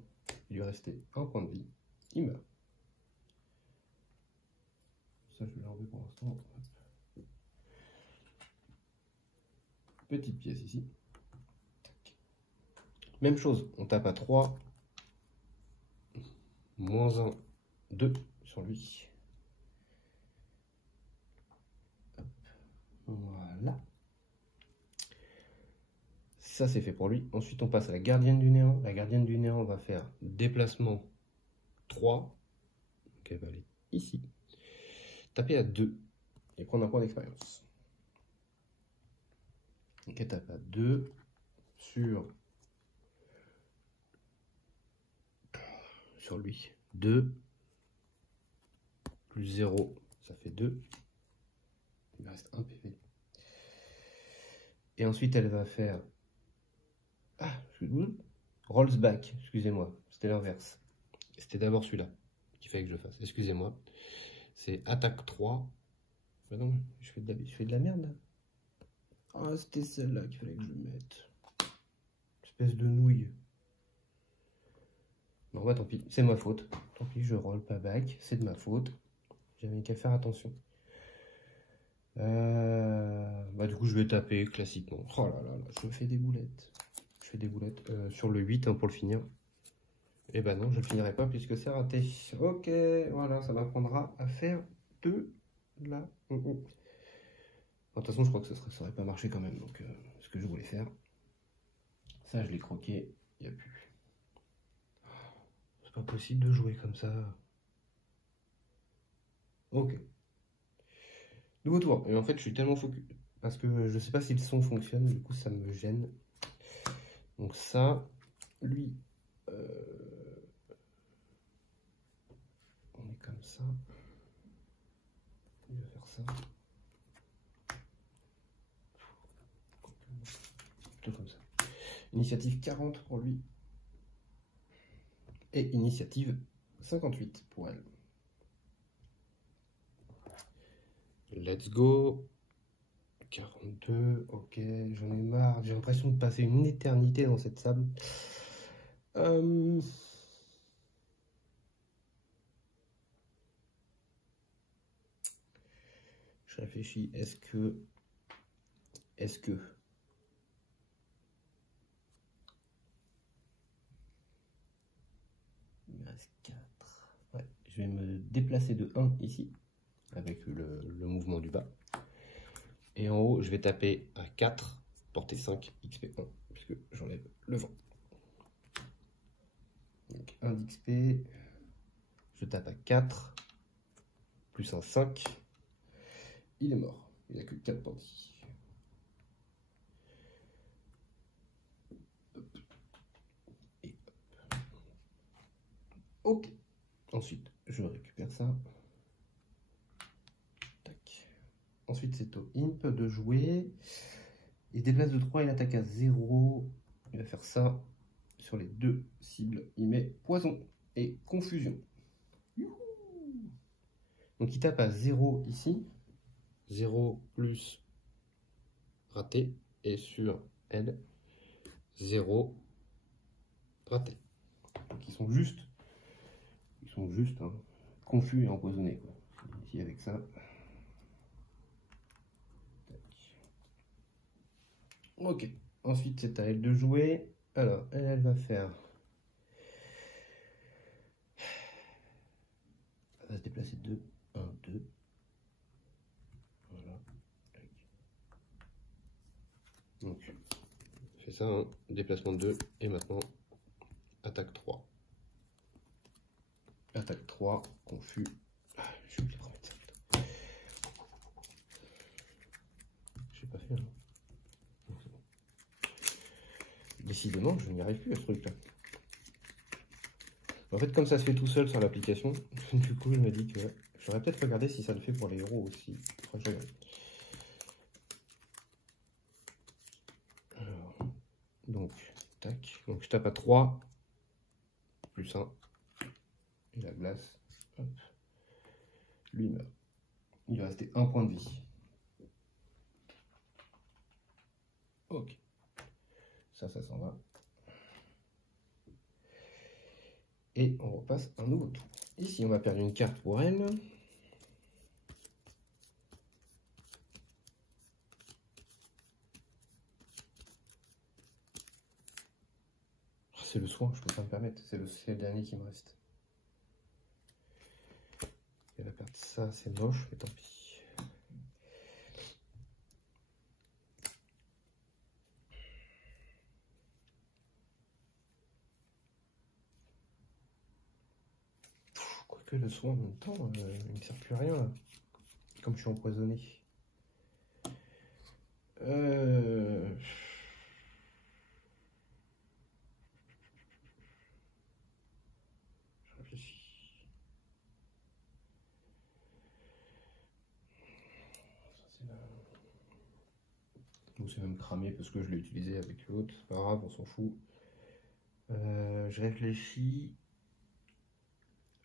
Il lui restait un point de vie. Il meurt. Ça, je vais l'enlever pour l'instant. Petite pièce ici. Tac. Même chose, on tape à 3, moins 1, 2 sur lui. Hop. Voilà. Ça, c'est fait pour lui. Ensuite, on passe à la gardienne du néant. La gardienne du néant va faire déplacement 3. Donc, elle va aller ici. Taper à 2 et prendre un point d'expérience. Donc, elle tape à 2 sur sur lui. 2 plus 0, ça fait 2. Il me reste 1 PV. Et ensuite, elle va faire... Ah, rolls back, excusez-moi, c'était l'inverse. C'était d'abord celui-là qu'il fallait que je fasse, excusez-moi. C'est attaque 3. Bah non, je fais de la merde là. Ah, c'était celle-là qu'il fallait que je mette. Espèce de nouille. Bon, bah tant pis, c'est ma faute. Tant pis, je roll pas back, c'est de ma faute. J'avais qu'à faire attention. Bah du coup, je vais taper classiquement. Oh là là, là je fais des boulettes. Je fais des boulettes sur le 8 hein, pour le finir. Et bah non, je ne finirai pas puisque c'est raté. Ok, voilà, ça m'apprendra à faire de la... De toute façon, je crois que ça aurait pas marché quand même. Donc, ce que je voulais faire, ça, je l'ai croqué. Il n'y a plus. C'est pas possible de jouer comme ça. Ok. Nouveau tour. Et en fait, je suis tellement focus. Parce que je sais pas si le son fonctionne. Du coup, ça me gêne. Donc ça, lui... on est comme ça. Il va faire ça. Plutôt comme ça. Initiative 40 pour lui. Et initiative 58 pour elle. Let's go. 42, ok, j'en ai marre. J'ai l'impression de passer une éternité dans cette salle. Je réfléchis, est-ce que... Il me reste 4. Ouais, je vais me déplacer de 1 ici, avec le mouvement du bas. Et en haut, je vais taper à 4, portée 5, XP1, puisque j'enlève le vent. Donc 1 d'XP, je tape à 4, plus un 5, il est mort. Il n'a que 4 bandits. Et hop. Ok. Ensuite, je récupère ça. Tac. Ensuite, c'est au imp de jouer. Il se déplace de 3, il attaque à 0. Il va faire ça sur les 2 cibles. Il met poison et confusion. Youhou. Donc il tape à 0 ici. 0 plus raté. Et sur elle, 0 raté. Donc ils sont juste hein, confus et empoisonnés, quoi. Ici avec ça. Tac. Ok. Ensuite, c'est à elle de jouer. Alors, elle va faire... Elle va se déplacer de 1, 2. Voilà. Donc, je fais ça, hein. Déplacement de 2. Et maintenant, attaque 3. Attaque 3, confus. Ah, je vais oublié de remettre ça, putain. J'ai pas fait, hein. Non, c'est bon. Décidément, je n'y arrive plus à ce truc-là. En fait, comme ça se fait tout seul sur l'application, du coup, je me dis que j'aurais peut-être regardé si ça le fait pour les héros aussi. Faudrait que je regarde. Alors, donc, tac. Donc, je tape à 3, plus 1. Et la glace, hop, lui meurt. Il va rester 1 point de vie. Ok. Ça s'en va. Et on repasse un nouveau tour. Ici, on va perdre une carte pour elle. C'est le soin, je peux pas me permettre. C'est le dernier qui me reste. Elle va perdre ça, c'est moche, mais tant pis. Quoique le soin en même temps, il ne me sert plus à rien là. Comme je suis empoisonné. Ou c'est même cramé parce que je l'ai utilisé avec l'autre. C'est pas grave, on s'en fout. Je réfléchis.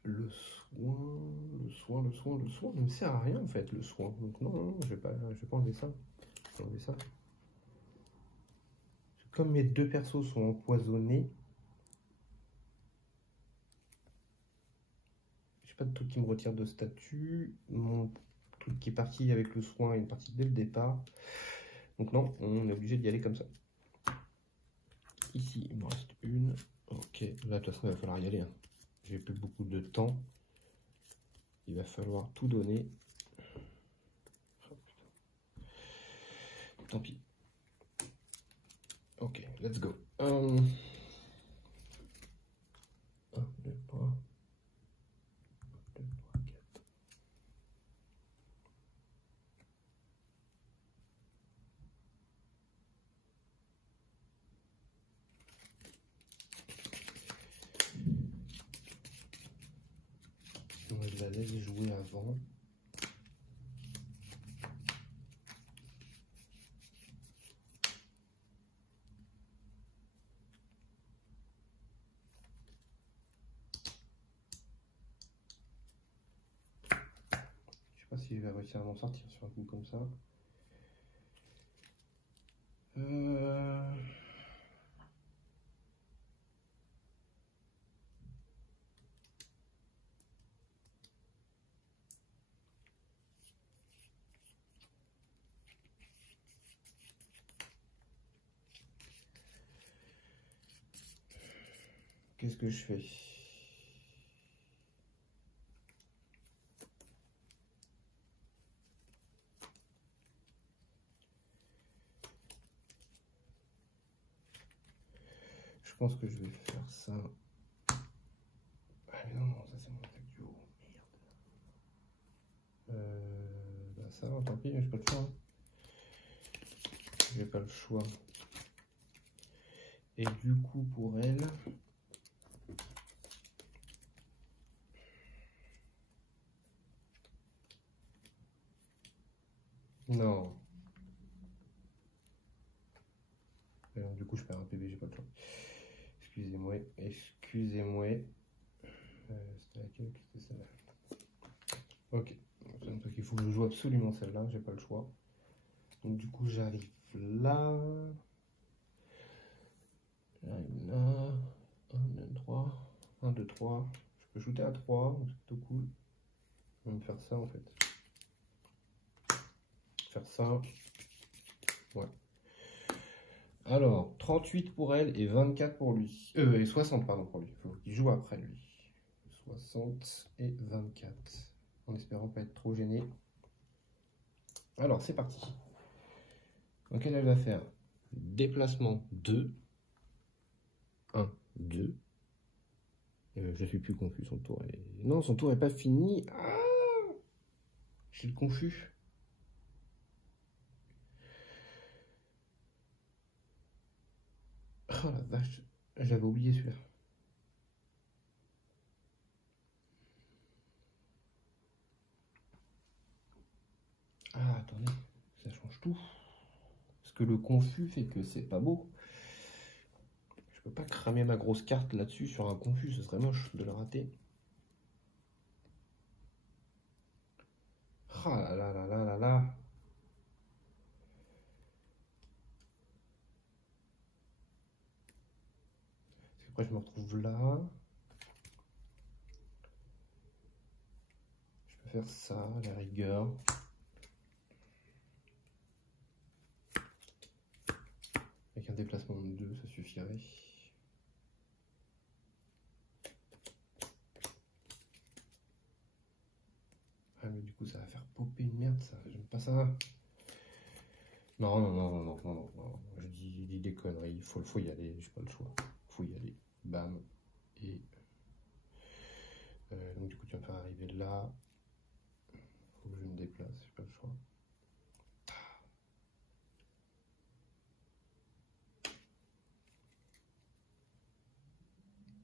Le soin ne me sert à rien en fait, le soin. Donc non, je vais pas enlever ça. Je vais enlever ça. Comme mes deux persos sont empoisonnés, j'ai pas de truc qui me retire de statut. Mon truc qui est parti avec le soin est parti dès le départ. Donc non, on est obligé d'y aller comme ça. Ici, il me reste une. Ok, là de toute façon il va falloir y aller. Hein. J'ai plus beaucoup de temps. Il va falloir tout donner. Oh, tant pis. Ok, let's go. 1, 2, 3. 2, 3, 4. Je la laisse jouer avant. Je sais pas si je vais réussir à m'en sortir sur un coup comme ça. Qu'est-ce que je fais? Je pense que je vais faire ça. Ah mais non, ça c'est mon attaque du haut. Merde. Bah ça, tant pis, mais j'ai pas le choix. J'ai pas le choix. Et du coup, pour elle... Non. Alors, du coup, je perds un PB, j'ai pas le choix. Excusez-moi, excusez-moi. C'était laquelle? C'était celle-là. Ok. Donc il faut que je joue absolument celle-là, j'ai pas le choix. Donc du coup, j'arrive là. J'arrive là. 1, 2, 3. 1, 2, 3. Je peux shooter à 3, donc c'est plutôt cool. Je vais me faire ça en fait. Faire ça. Ouais. Alors, 38 pour elle et 24 pour lui. Et 60, pardon, pour lui. Il faut qu'il joue après lui. 60 et 24. En espérant pas être trop gêné. Alors, c'est parti. Donc, elle va faire déplacement 2. 1, 2. Je suis plus confus, son tour est... Non, son tour n'est pas fini. Ah, je suis confus. Oh la vache, j'avais oublié celui-là. Ah, attendez, ça change tout. Parce que le confus fait que c'est pas beau. Je peux pas cramer ma grosse carte là-dessus sur un confus, ce serait moche de le rater. Ah là là là là là là. Après je me retrouve là. Je peux faire ça, à la rigueur. Avec un déplacement de 2, ça suffirait. Ah mais du coup ça va faire popper une merde ça, j'aime pas ça. Non, non, non, non, non, non, non, non. Je dis des conneries, faut y aller, j'ai pas le choix. Faut y aller. Bam. Et donc du coup tu vas me faire arriver là. Faut que je me déplace, j'ai pas le choix.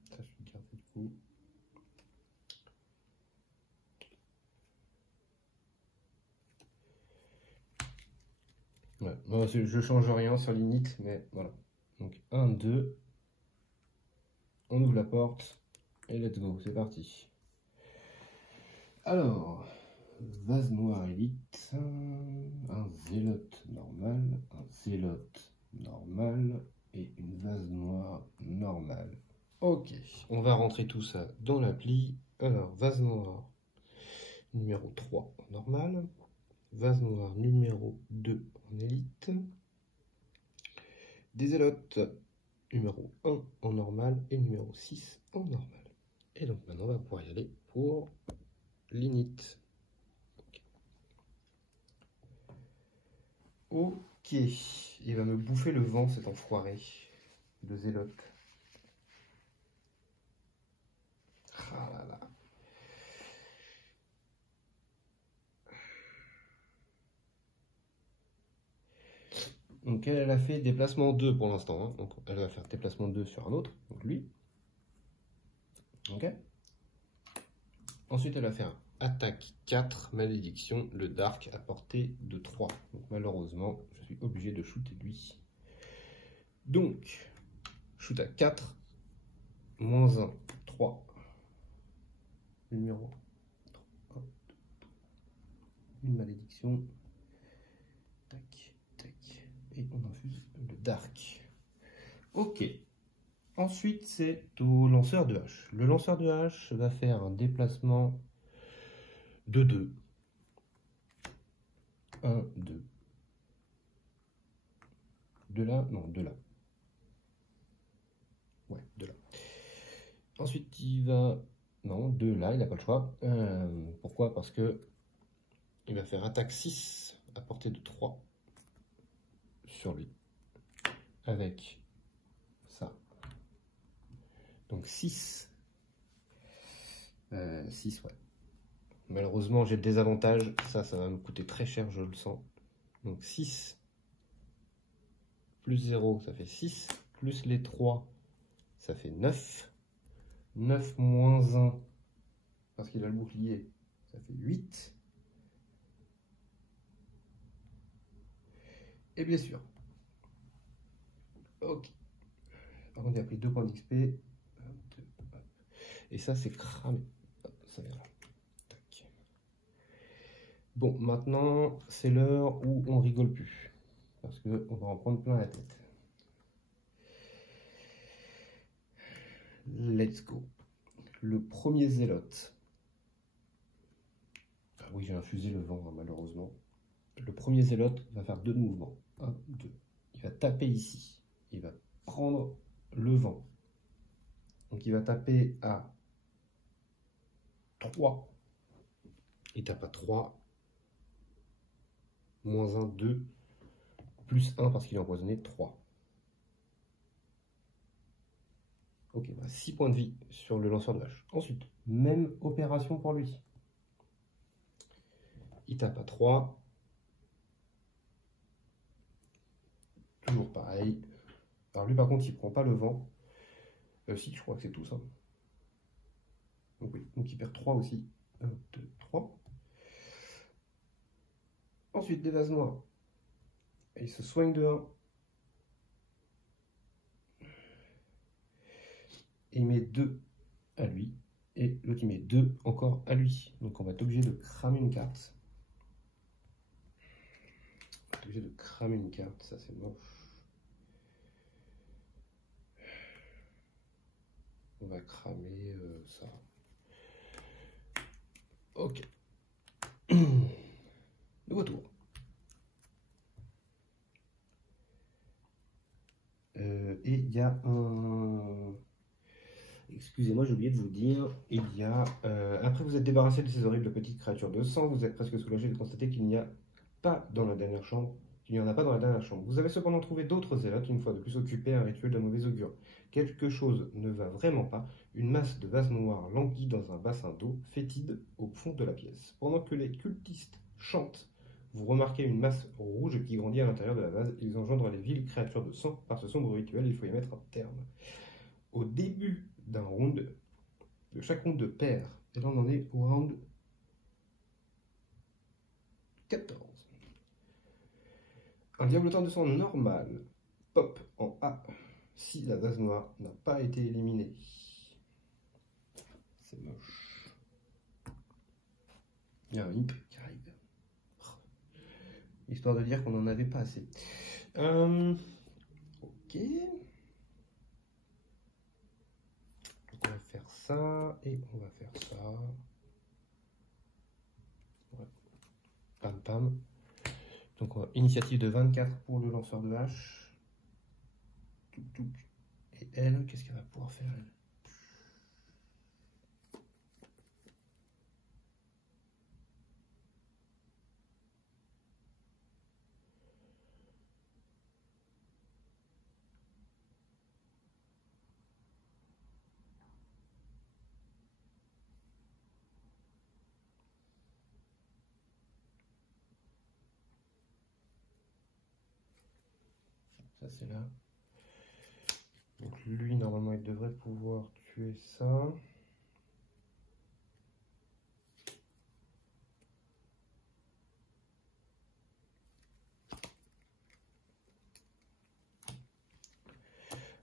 Ça je vais garder du coup. Ouais, Bon, je change rien sur l'init, mais voilà. Donc 1, 2. On ouvre la porte et let's go, c'est parti. Alors, vase noir élite, un zélote normal, un zélote normal et une vase noire normale. Ok, on va rentrer tout ça dans l'appli. Alors, vase noir numéro 3 en normal, vase noir numéro 2 en élite, des zélotes numéro 1 en normal et numéro 6 en normal. Et donc maintenant on va pouvoir y aller pour l'init. Ok, il va me bouffer le vent cet enfoiré de zélote. Ah là là. Donc elle a fait déplacement 2 pour l'instant, hein. Donc elle va faire déplacement 2 sur un autre, donc lui. Ok. Ensuite elle va faire attaque 4, malédiction, le dark à portée de 3. Donc malheureusement, je suis obligé de shooter lui. Donc, shoot à 4, moins 1, 3. Numéro 3, une malédiction. Tac, tac. Et on infuse le dark. Ok. Ensuite, c'est au lanceur de hache. Le lanceur de hache va faire un déplacement de 2. 1, 2. De là, non, de là. Ouais, de là. Ensuite, il va... Non, de là, il n'a pas le choix. Pourquoi? Parce que il va faire attaque 6 à portée de 3 sur lui. Avec ça. Donc 6. 6, ouais. Malheureusement, j'ai le désavantage. Ça va me coûter très cher, je le sens. Donc 6 plus 0, ça fait 6. Plus les 3, ça fait 9. 9 moins 1, parce qu'il a le bouclier, ça fait 8. Et blessure. Ok. Par contre, il a pris 2 points d'XP. Et ça, c'est cramé. Ça vient là. Tac. Bon, maintenant, c'est l'heure où on rigole plus. Parce qu'on va en prendre plein la tête. Let's go. Le premier zélote. Ah oui, j'ai infusé le vent, hein, malheureusement. Le premier zélote va faire 2 mouvements. 1, 2. Il va taper ici. Il va prendre le vent. Donc il va taper à 3. Il tape à 3. Moins 1, 2. Plus 1 parce qu'il est empoisonné, 3. Ok, bah 6 points de vie sur le lanceur de hache. Ensuite, même opération pour lui. Il tape à 3. Toujours pareil. Alors lui par contre il prend pas le vent. Si, je crois que c'est tout ça. Donc oui, donc il perd 3 aussi. 1, 2, 3. Ensuite des vases noirs. Et il se soigne de 1. Et il met 2 à lui. Et l'autre il met 2 encore à lui. Donc on va être obligé de cramer une carte. On va être obligé de cramer une carte, ça c'est moche. On va cramer ça. Ok. Nouveau tour. Et il y a un... Excusez-moi, j'ai oublié de vous dire, il y a... après vous êtes débarrassé de ces horribles petites créatures de sang, vous êtes presque soulagé de constater qu'il n'y a pas dans la dernière chambre, qu'il n'y en a pas dans la dernière chambre. Vous avez cependant trouvé d'autres zélotes, une fois de plus occupés à un rituel de mauvais augure. Quelque chose ne va vraiment pas. Une masse de vase noir languit dans un bassin d'eau fétide au fond de la pièce. Pendant que les cultistes chantent, vous remarquez une masse rouge qui grandit à l'intérieur de la vase. Ils engendrent les viles créatures de sang. Par ce sombre rituel, il faut y mettre un terme. Au début d'un round, de chaque round de paire, et là on en est au round 14. Un diablotin de sang normal. Pop en A. Si la vase noire n'a pas été éliminée. C'est moche. Il y a un imp qui arrive. Histoire de dire qu'on n'en avait pas assez. Ok. Donc on va faire ça et on va faire ça. Ouais. Pam pam. Donc initiative de 24 pour le lanceur de hache. Touc, touc. Et elle, qu'est-ce qu'elle va pouvoir faire elle? Ça c'est là. Donc lui normalement il devrait pouvoir tuer ça.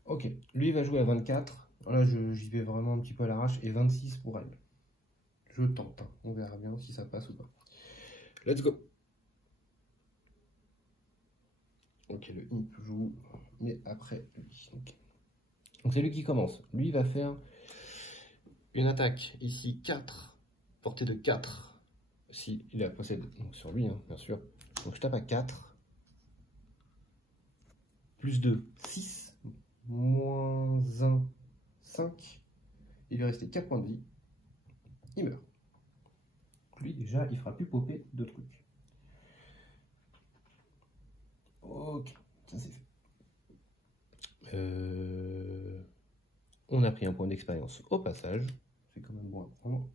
Ok, lui il va jouer à 24. Là j'y vais vraiment un petit peu à l'arrache et 26 pour elle. Je tente, hein. On verra bien si ça passe ou pas. Let's go. Ok, le imp joue, mais après lui. Okay. Donc c'est lui qui commence. Lui va faire une attaque ici 4, portée de 4. Si il la possède, donc sur lui, hein, bien sûr. Donc je tape à 4. Plus 2, 6. Moins 1, 5. Il lui restait 4 points de vie. Il meurt. Lui déjà, il fera plus popper de trucs. Ok, ça c'est fait. On a pris un point d'expérience au passage. C'est quand même bon à prendre.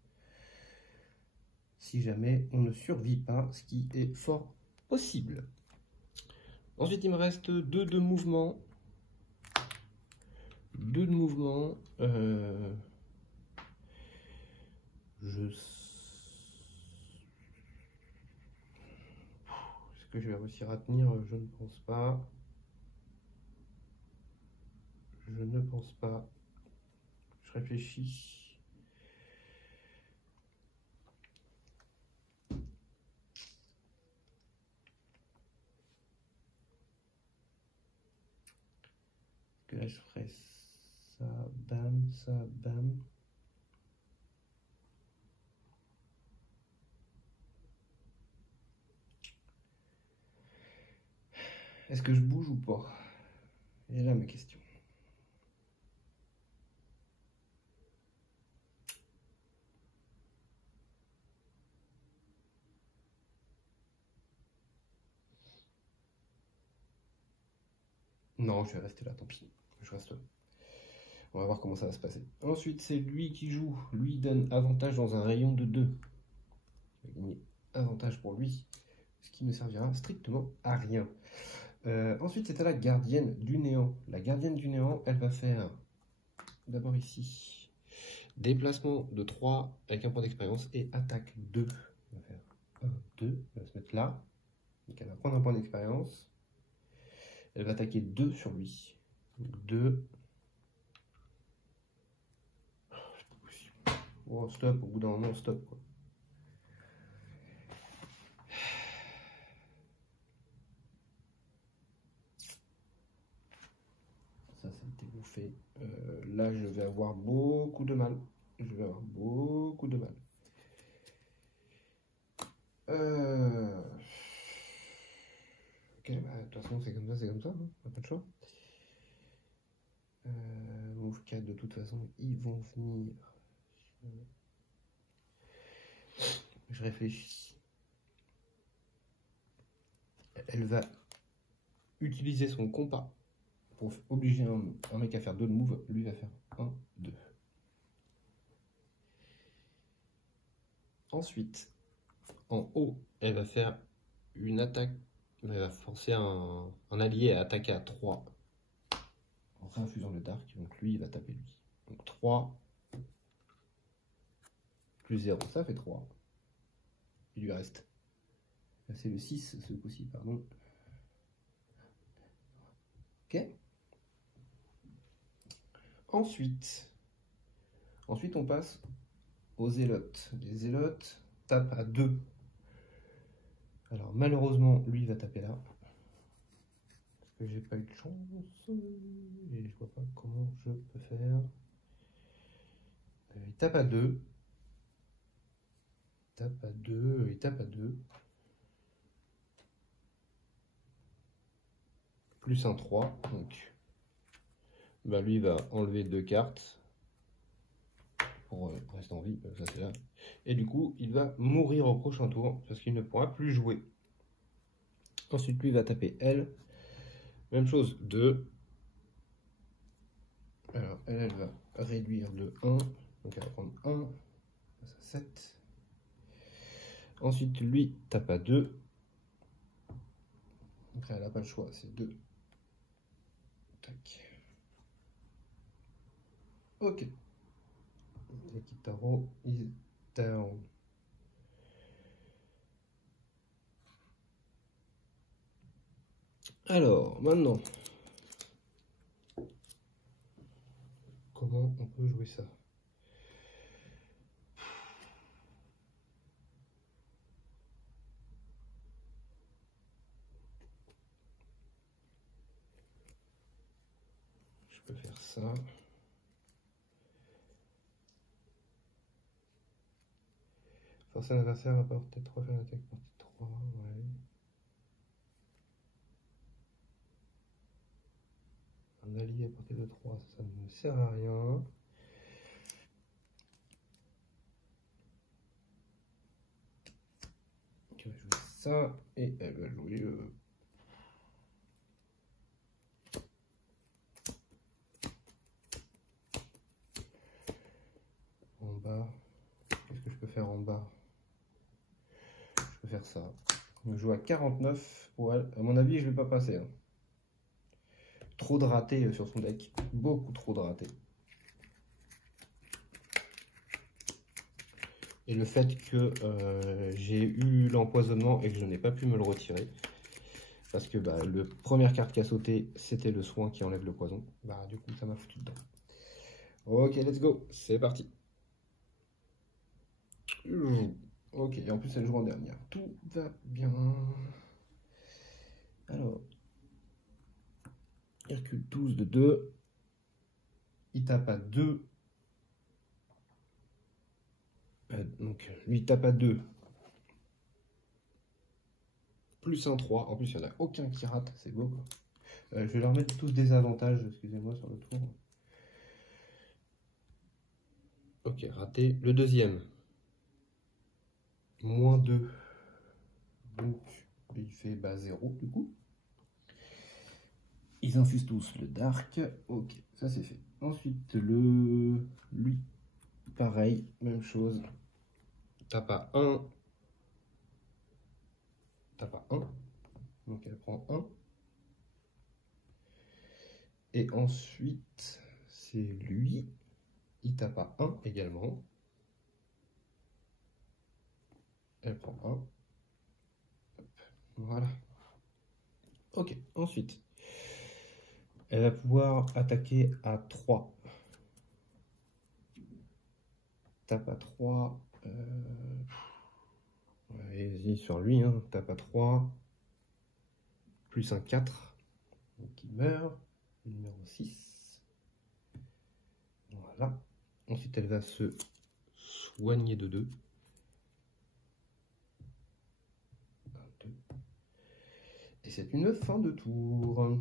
Si jamais on ne survit pas, ce qui est fort possible. Ensuite, il me reste 2 de mouvement. 2 de mouvement. Est-ce que je vais réussir à tenir? Je ne pense pas. Je ne pense pas. Je réfléchis. Que là, je ferai ça, bam, ça, bam. Est-ce que je bouge ou pas? Et là, ma question. Non, je vais rester là, tant pis. Je reste là. On va voir comment ça va se passer. Ensuite, c'est lui qui joue. Lui donne avantage dans un rayon de 2. Il va gagner avantage pour lui, ce qui ne servira strictement à rien. Ensuite, c'est à la gardienne du néant. La gardienne du néant, elle va faire, d'abord ici, déplacement de 3 avec un point d'expérience et attaque 2. Elle va faire 1, 2, elle va se mettre là. Donc elle va prendre un point d'expérience. Elle va attaquer 2 sur lui. 2. C'est pas possible. Oh, stop, au bout d'un moment, stop, quoi. Ça, ça a été bouffé. Là, je vais avoir beaucoup de mal. Je vais avoir beaucoup de mal. Ok, bah, de toute façon, c'est comme ça, hein. On n'a pas de choix. Move 4, de toute façon, ils vont venir. Je réfléchis. Elle va utiliser son compas pour obliger un mec à faire 2 de move. Lui va faire 1, 2. Ensuite, en haut, elle va faire une attaque. Elle va forcer un allié à attaquer à 3. En réinfusant le dark. Donc lui, il va taper lui. Donc 3 plus 0, ça fait 3. Il lui reste. C'est le 6, ce coup-ci, pardon. Ok. Ensuite, on passe aux zélotes. Les zélotes tapent à 2. Alors malheureusement, lui va taper là. Parce que j'ai pas eu de chance. Et je vois pas comment je peux faire. Il tape à 2. Il tape à 2. Il tape à 2. Plus un 3. Donc bah, lui va enlever 2 cartes. Pour rester en vie, ça c'est là. Et du coup, il va mourir au prochain tour parce qu'il ne pourra plus jouer. Ensuite, lui va taper L. Même chose, 2. Alors, elle va réduire de 1. Donc, elle va prendre 1. Ça, 7. Ensuite, lui tape à 2. Donc là, elle n'a pas le choix, c'est 2. Tac. Ok. The Kitaro is down. Alors, maintenant, comment on peut jouer ça? Je peux faire ça. Forcer un adversaire à portée 3, faire une attaque portée 3, ouais. Un allié à portée de 3, ça ne me sert à rien. Donc elle va jouer ça, et elle va jouer... en bas. Qu'est-ce que je peux faire en bas? Je peux faire ça. Je joue à 49 pour elle. À mon avis, je ne vais pas passer. Hein. Trop de ratés sur son deck. Beaucoup trop de ratés. Et le fait que j'ai eu l'empoisonnement et que je n'ai pas pu me le retirer. Parce que bah, la première carte qui a sauté, c'était le soin qui enlève le poison. Bah, du coup, ça m'a foutu dedans. Ok, let's go. C'est parti. Ok, et en plus, elle joue en dernière. Tout va bien. Alors, Hercule 12 de 2. Il tape à 2. Donc, lui tape à 2. Plus un 3. En plus, il n'y en a aucun qui rate. C'est beau, quoi. Je vais leur mettre tous des avantages, excusez-moi, sur le tour. Ok, raté. Le deuxième. Moins 2. Donc, il fait 0 du coup. Ils infusent tous le dark. Ok, ça c'est fait. Ensuite, lui, pareil, même chose. Tape à 1. Tape à 1. Donc elle prend 1. Et ensuite, c'est lui. Il tape à 1 également. Elle prend 1. Hop, voilà. Ok, ensuite, elle va pouvoir attaquer à 3. Tape à 3. Allez-y sur lui, hein. Tape à 3. Plus un 4. Donc il meurt. Numéro 6. Voilà. Ensuite, elle va se soigner de 2. 1, 2. Et c'est une fin de tour.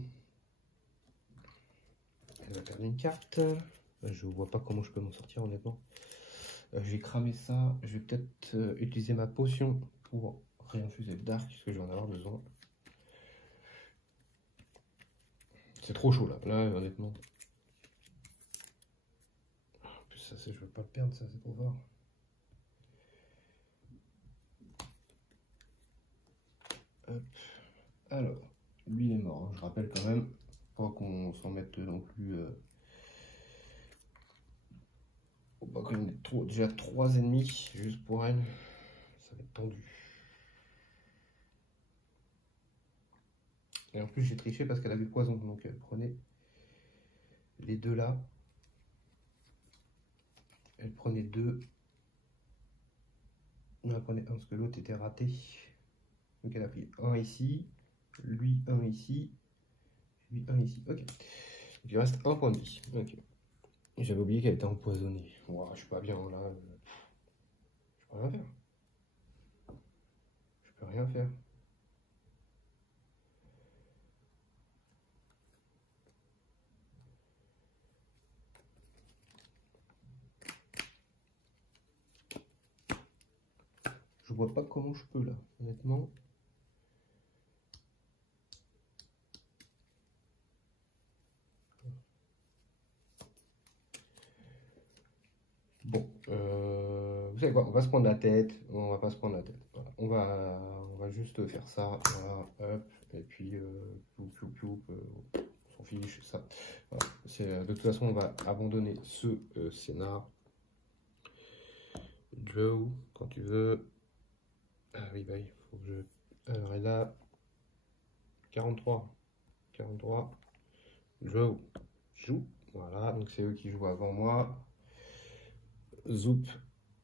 Elle va perdre une carte. Je vois pas comment je peux m'en sortir, honnêtement. J'ai cramé ça. Je vais peut-être utiliser ma potion pour réinfuser le dark, puisque je vais en avoir besoin. C'est trop chaud là, honnêtement. En plus, ça, je veux pas le perdre, ça, c'est trop fort. Hop. Alors, lui il est mort, hein. Je rappelle quand même, pas qu'on s'en mette non plus. Faut pas qu'on ait trop, déjà 3 ennemis juste pour elle, ça va être tendu. Et en plus, j'ai triché parce qu'elle avait poison. Donc, prenez les deux là. Elle prenait deux. Non, elle prenait un parce que l'autre était raté. Donc, elle a pris un ici. Lui, un ici. Lui, un ici. Ok. Donc, il reste un point de vie. Ok. J'avais oublié qu'elle était empoisonnée. Wow, je suis pas bien là. Je peux rien faire. Je peux rien faire. Je vois pas comment je peux là, honnêtement. Bon, vous savez quoi, on va se prendre la tête, on va pas se prendre la tête. Voilà. On va juste faire ça, voilà, hop, et puis on s'en fiche, ça. Voilà. De toute façon, on va abandonner ce scénar. Joe, quand tu veux. Ah oui, bah, il faut que je. Alors, elle a 43. 43. Joe joue. Voilà, donc c'est eux qui jouent avant moi. Zoup,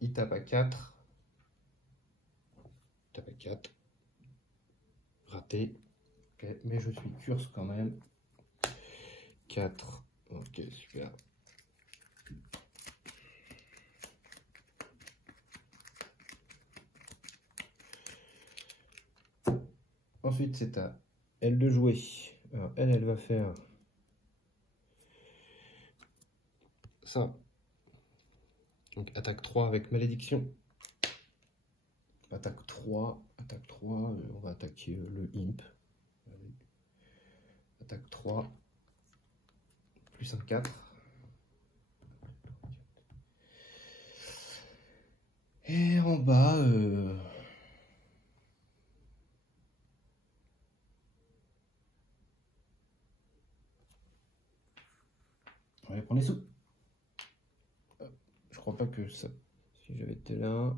il tape à 4. Tape à 4. Raté. Ok, mais je suis curse quand même. 4. Ok, super. Ensuite, c'est à elle de jouer. Alors, elle va faire ça. Donc, attaque 3 avec malédiction. Attaque 3. Attaque 3. On va attaquer le imp. Allez. Attaque 3. Plus un 4. Et en bas, on va aller prendre les sous. Je crois pas que ça. Si j'avais été là.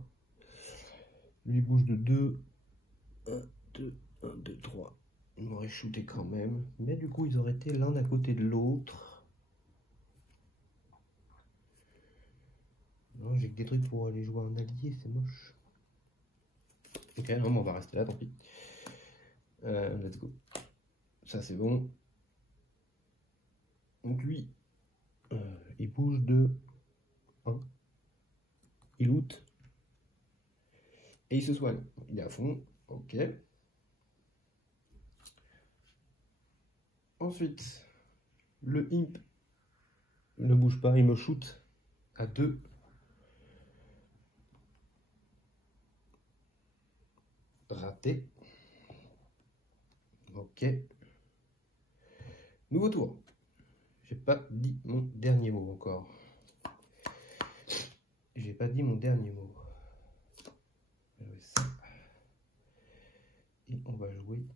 Lui bouge de 2. 1, 2, 1, 2, 3. Il m'aurait shooté quand même. Mais du coup, ils auraient été l'un à côté de l'autre. Non, j'ai que des trucs pour aller jouer un allié, c'est moche. Ok, non, mais on va rester là, tant pis. Let's go. Ça, c'est bon. Donc lui, il bouge de 1. Il loot. Et il se soigne. Il est à fond. Ok. Ensuite, le imp ne bouge pas, il me shoot à 2. Raté. Ok. Nouveau tour. J'ai pas dit mon dernier mot encore. J'ai pas dit mon dernier mot. Et on va jouer.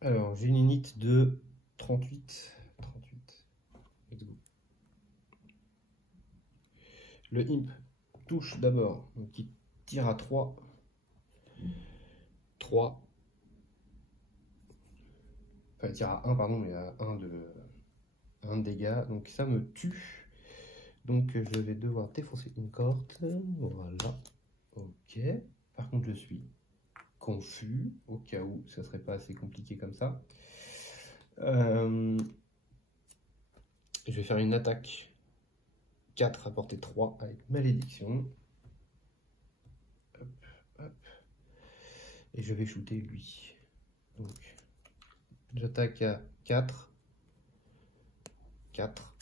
Alors, j'ai une init de 38. 38. Let's go. Le imp touche d'abord. Donc, il tire à 3. 3. Enfin, il tire à 1, pardon, mais à 1 de dégâts. Donc, ça me tue. Donc, je vais devoir défoncer une corde. Voilà. Ok. Par contre, je suis confus, au cas où ça serait pas assez compliqué comme ça. Je vais faire une attaque 4 à portée 3 avec malédiction. Hop, hop. Et je vais shooter lui. Donc, j'attaque à 4. 4.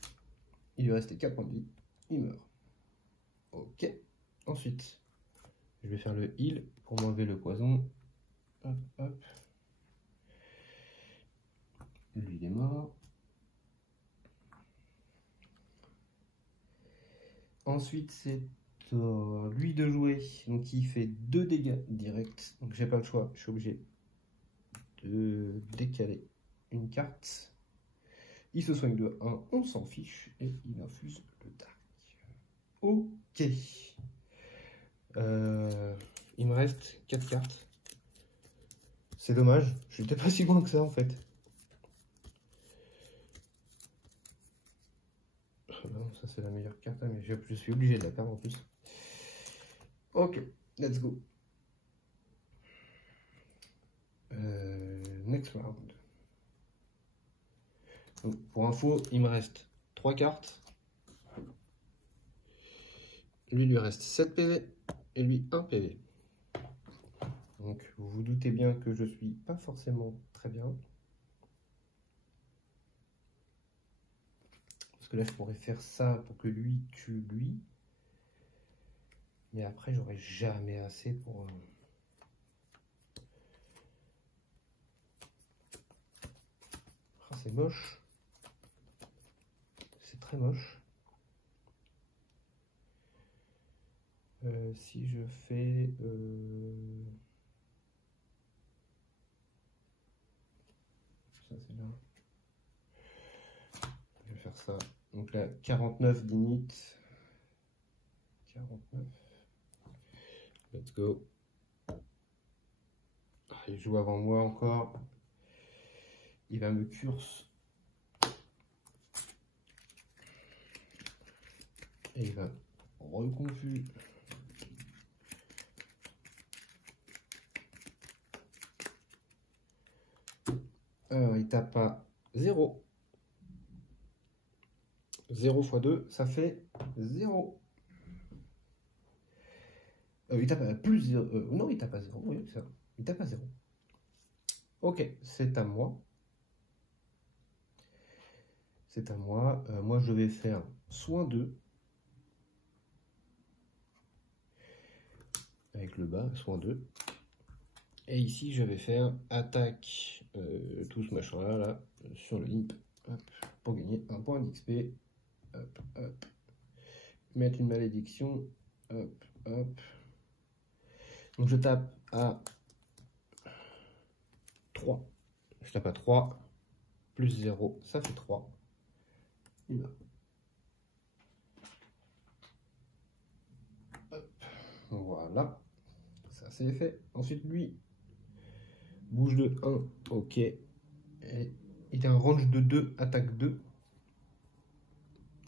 Il lui restait 4 points de vie. Il meurt. Ok. Ensuite, je vais faire le heal pour m'enlever le poison. Hop, hop. Lui, il est mort. Ensuite, c'est lui de jouer. Donc, il fait 2 dégâts directs. Donc, j'ai pas le choix. Je suis obligé de décaler une carte. Il se soigne de 1. On s'en fiche. Et il infuse le dark. Ok. il me reste 4 cartes. C'est dommage, je n'étais pas si loin que ça en fait. Ça c'est la meilleure carte, mais je suis obligé de la perdre en plus. Ok, let's go. Next round. Donc, pour info, il me reste 3 cartes. Lui, il lui reste 7 PV et lui 1 PV. Donc vous vous doutez bien que je suis pas forcément très bien. Parce que là je pourrais faire ça pour que lui tue lui. Mais après j'aurais jamais assez pour... Ah, c'est moche. C'est très moche. Si je fais... Ça c'est là. Je vais faire ça. Donc là, 49 d'init. 49. Let's go. Ah, il joue avant moi encore. Il va me curse. Et il va reconfus. Alors, il tape à 0. 0 x 2, ça fait 0. Il tape à plus 0. Non, il tape à 0. Oui, ça. Il tape à 0. Ok, c'est à moi. C'est à moi. Moi, je vais faire soin 2. Avec le bas, soin 2. Et ici, je vais faire attaque, tout ce machin-là, là, sur le imp, hop, pour gagner un point d'XP. Hop, hop. Mettre une malédiction. Hop, hop. Donc je tape à 3. Je tape à 3. Plus 0, ça fait 3. Et là. Hop. Voilà. Ça c'est fait. Ensuite lui, bouge de 1. Ok. Et il a un range de 2, attaque 2.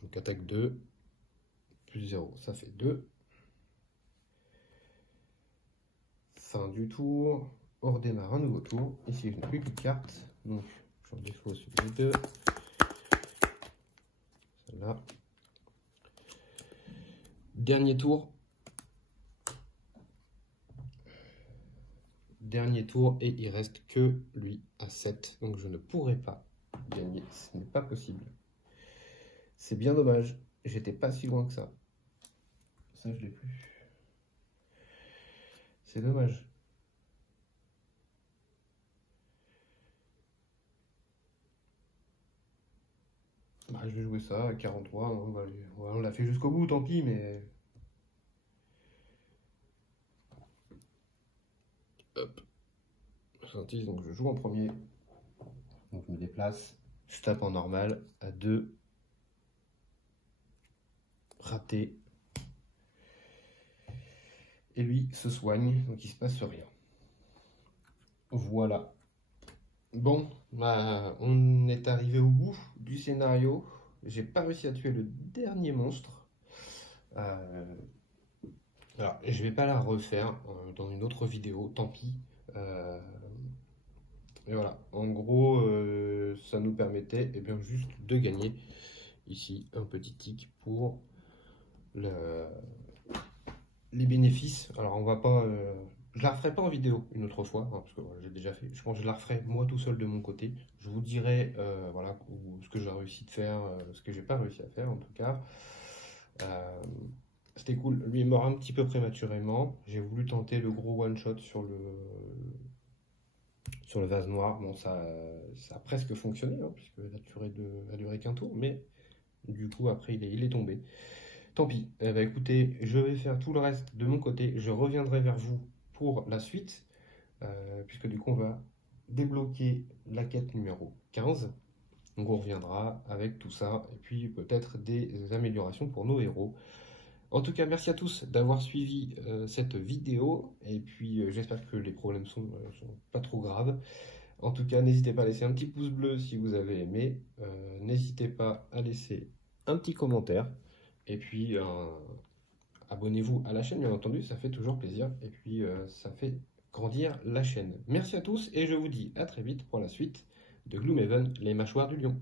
Donc attaque 2. Plus 0, ça fait 2. Fin du tour. On redémarre un nouveau tour. Ici, je n'ai plus qu'une carte. Donc, j'en défausse les 2. Celle-là. Dernier tour. Dernier tour. Et il reste que lui à 7. Donc, je ne pourrai pas gagner. Ce n'est pas possible. C'est bien dommage. J'étais pas si loin que ça. Ça, je l'ai plus. C'est dommage. Bah, je vais jouer ça à 43. On l'a fait jusqu'au bout, tant pis, mais... Hop. Donc je joue en premier. Donc je me déplace. Je tape en normal à 2. Raté. Et lui se soigne, donc il se passe rien. Voilà. Bon, bah, on est arrivé au bout du scénario. J'ai pas réussi à tuer le dernier monstre. Alors, je vais pas la refaire dans une autre vidéo, tant pis. Et voilà, en gros, ça nous permettait bien, juste de gagner ici un petit tick pour les bénéfices. Alors, on va pas... je la referai pas en vidéo une autre fois, hein, parce que voilà, j'ai déjà fait. Je pense que je la referai moi tout seul de mon côté. Je vous dirai voilà, ce que j'ai réussi de faire, ce que j'ai pas réussi à faire en tout cas. C'était cool. Lui est mort un petit peu prématurément. J'ai voulu tenter le gros one shot sur le vase noir. Bon, ça a presque fonctionné, hein, puisque a duré qu'un tour, mais du coup après il est tombé. Tant pis. Eh ben, écoutez, je vais faire tout le reste de mon côté. Je reviendrai vers vous pour la suite, puisque du coup on va débloquer la quête numéro 15. Donc on reviendra avec tout ça, et puis peut-être des améliorations pour nos héros. En tout cas, merci à tous d'avoir suivi cette vidéo. Et puis, j'espère que les problèmes sont pas trop graves. En tout cas, n'hésitez pas à laisser un petit pouce bleu si vous avez aimé. N'hésitez pas à laisser un petit commentaire. Et puis, abonnez-vous à la chaîne, bien entendu, ça fait toujours plaisir. Et puis, ça fait grandir la chaîne. Merci à tous et je vous dis à très vite pour la suite de Gloomhaven, les mâchoires du lion.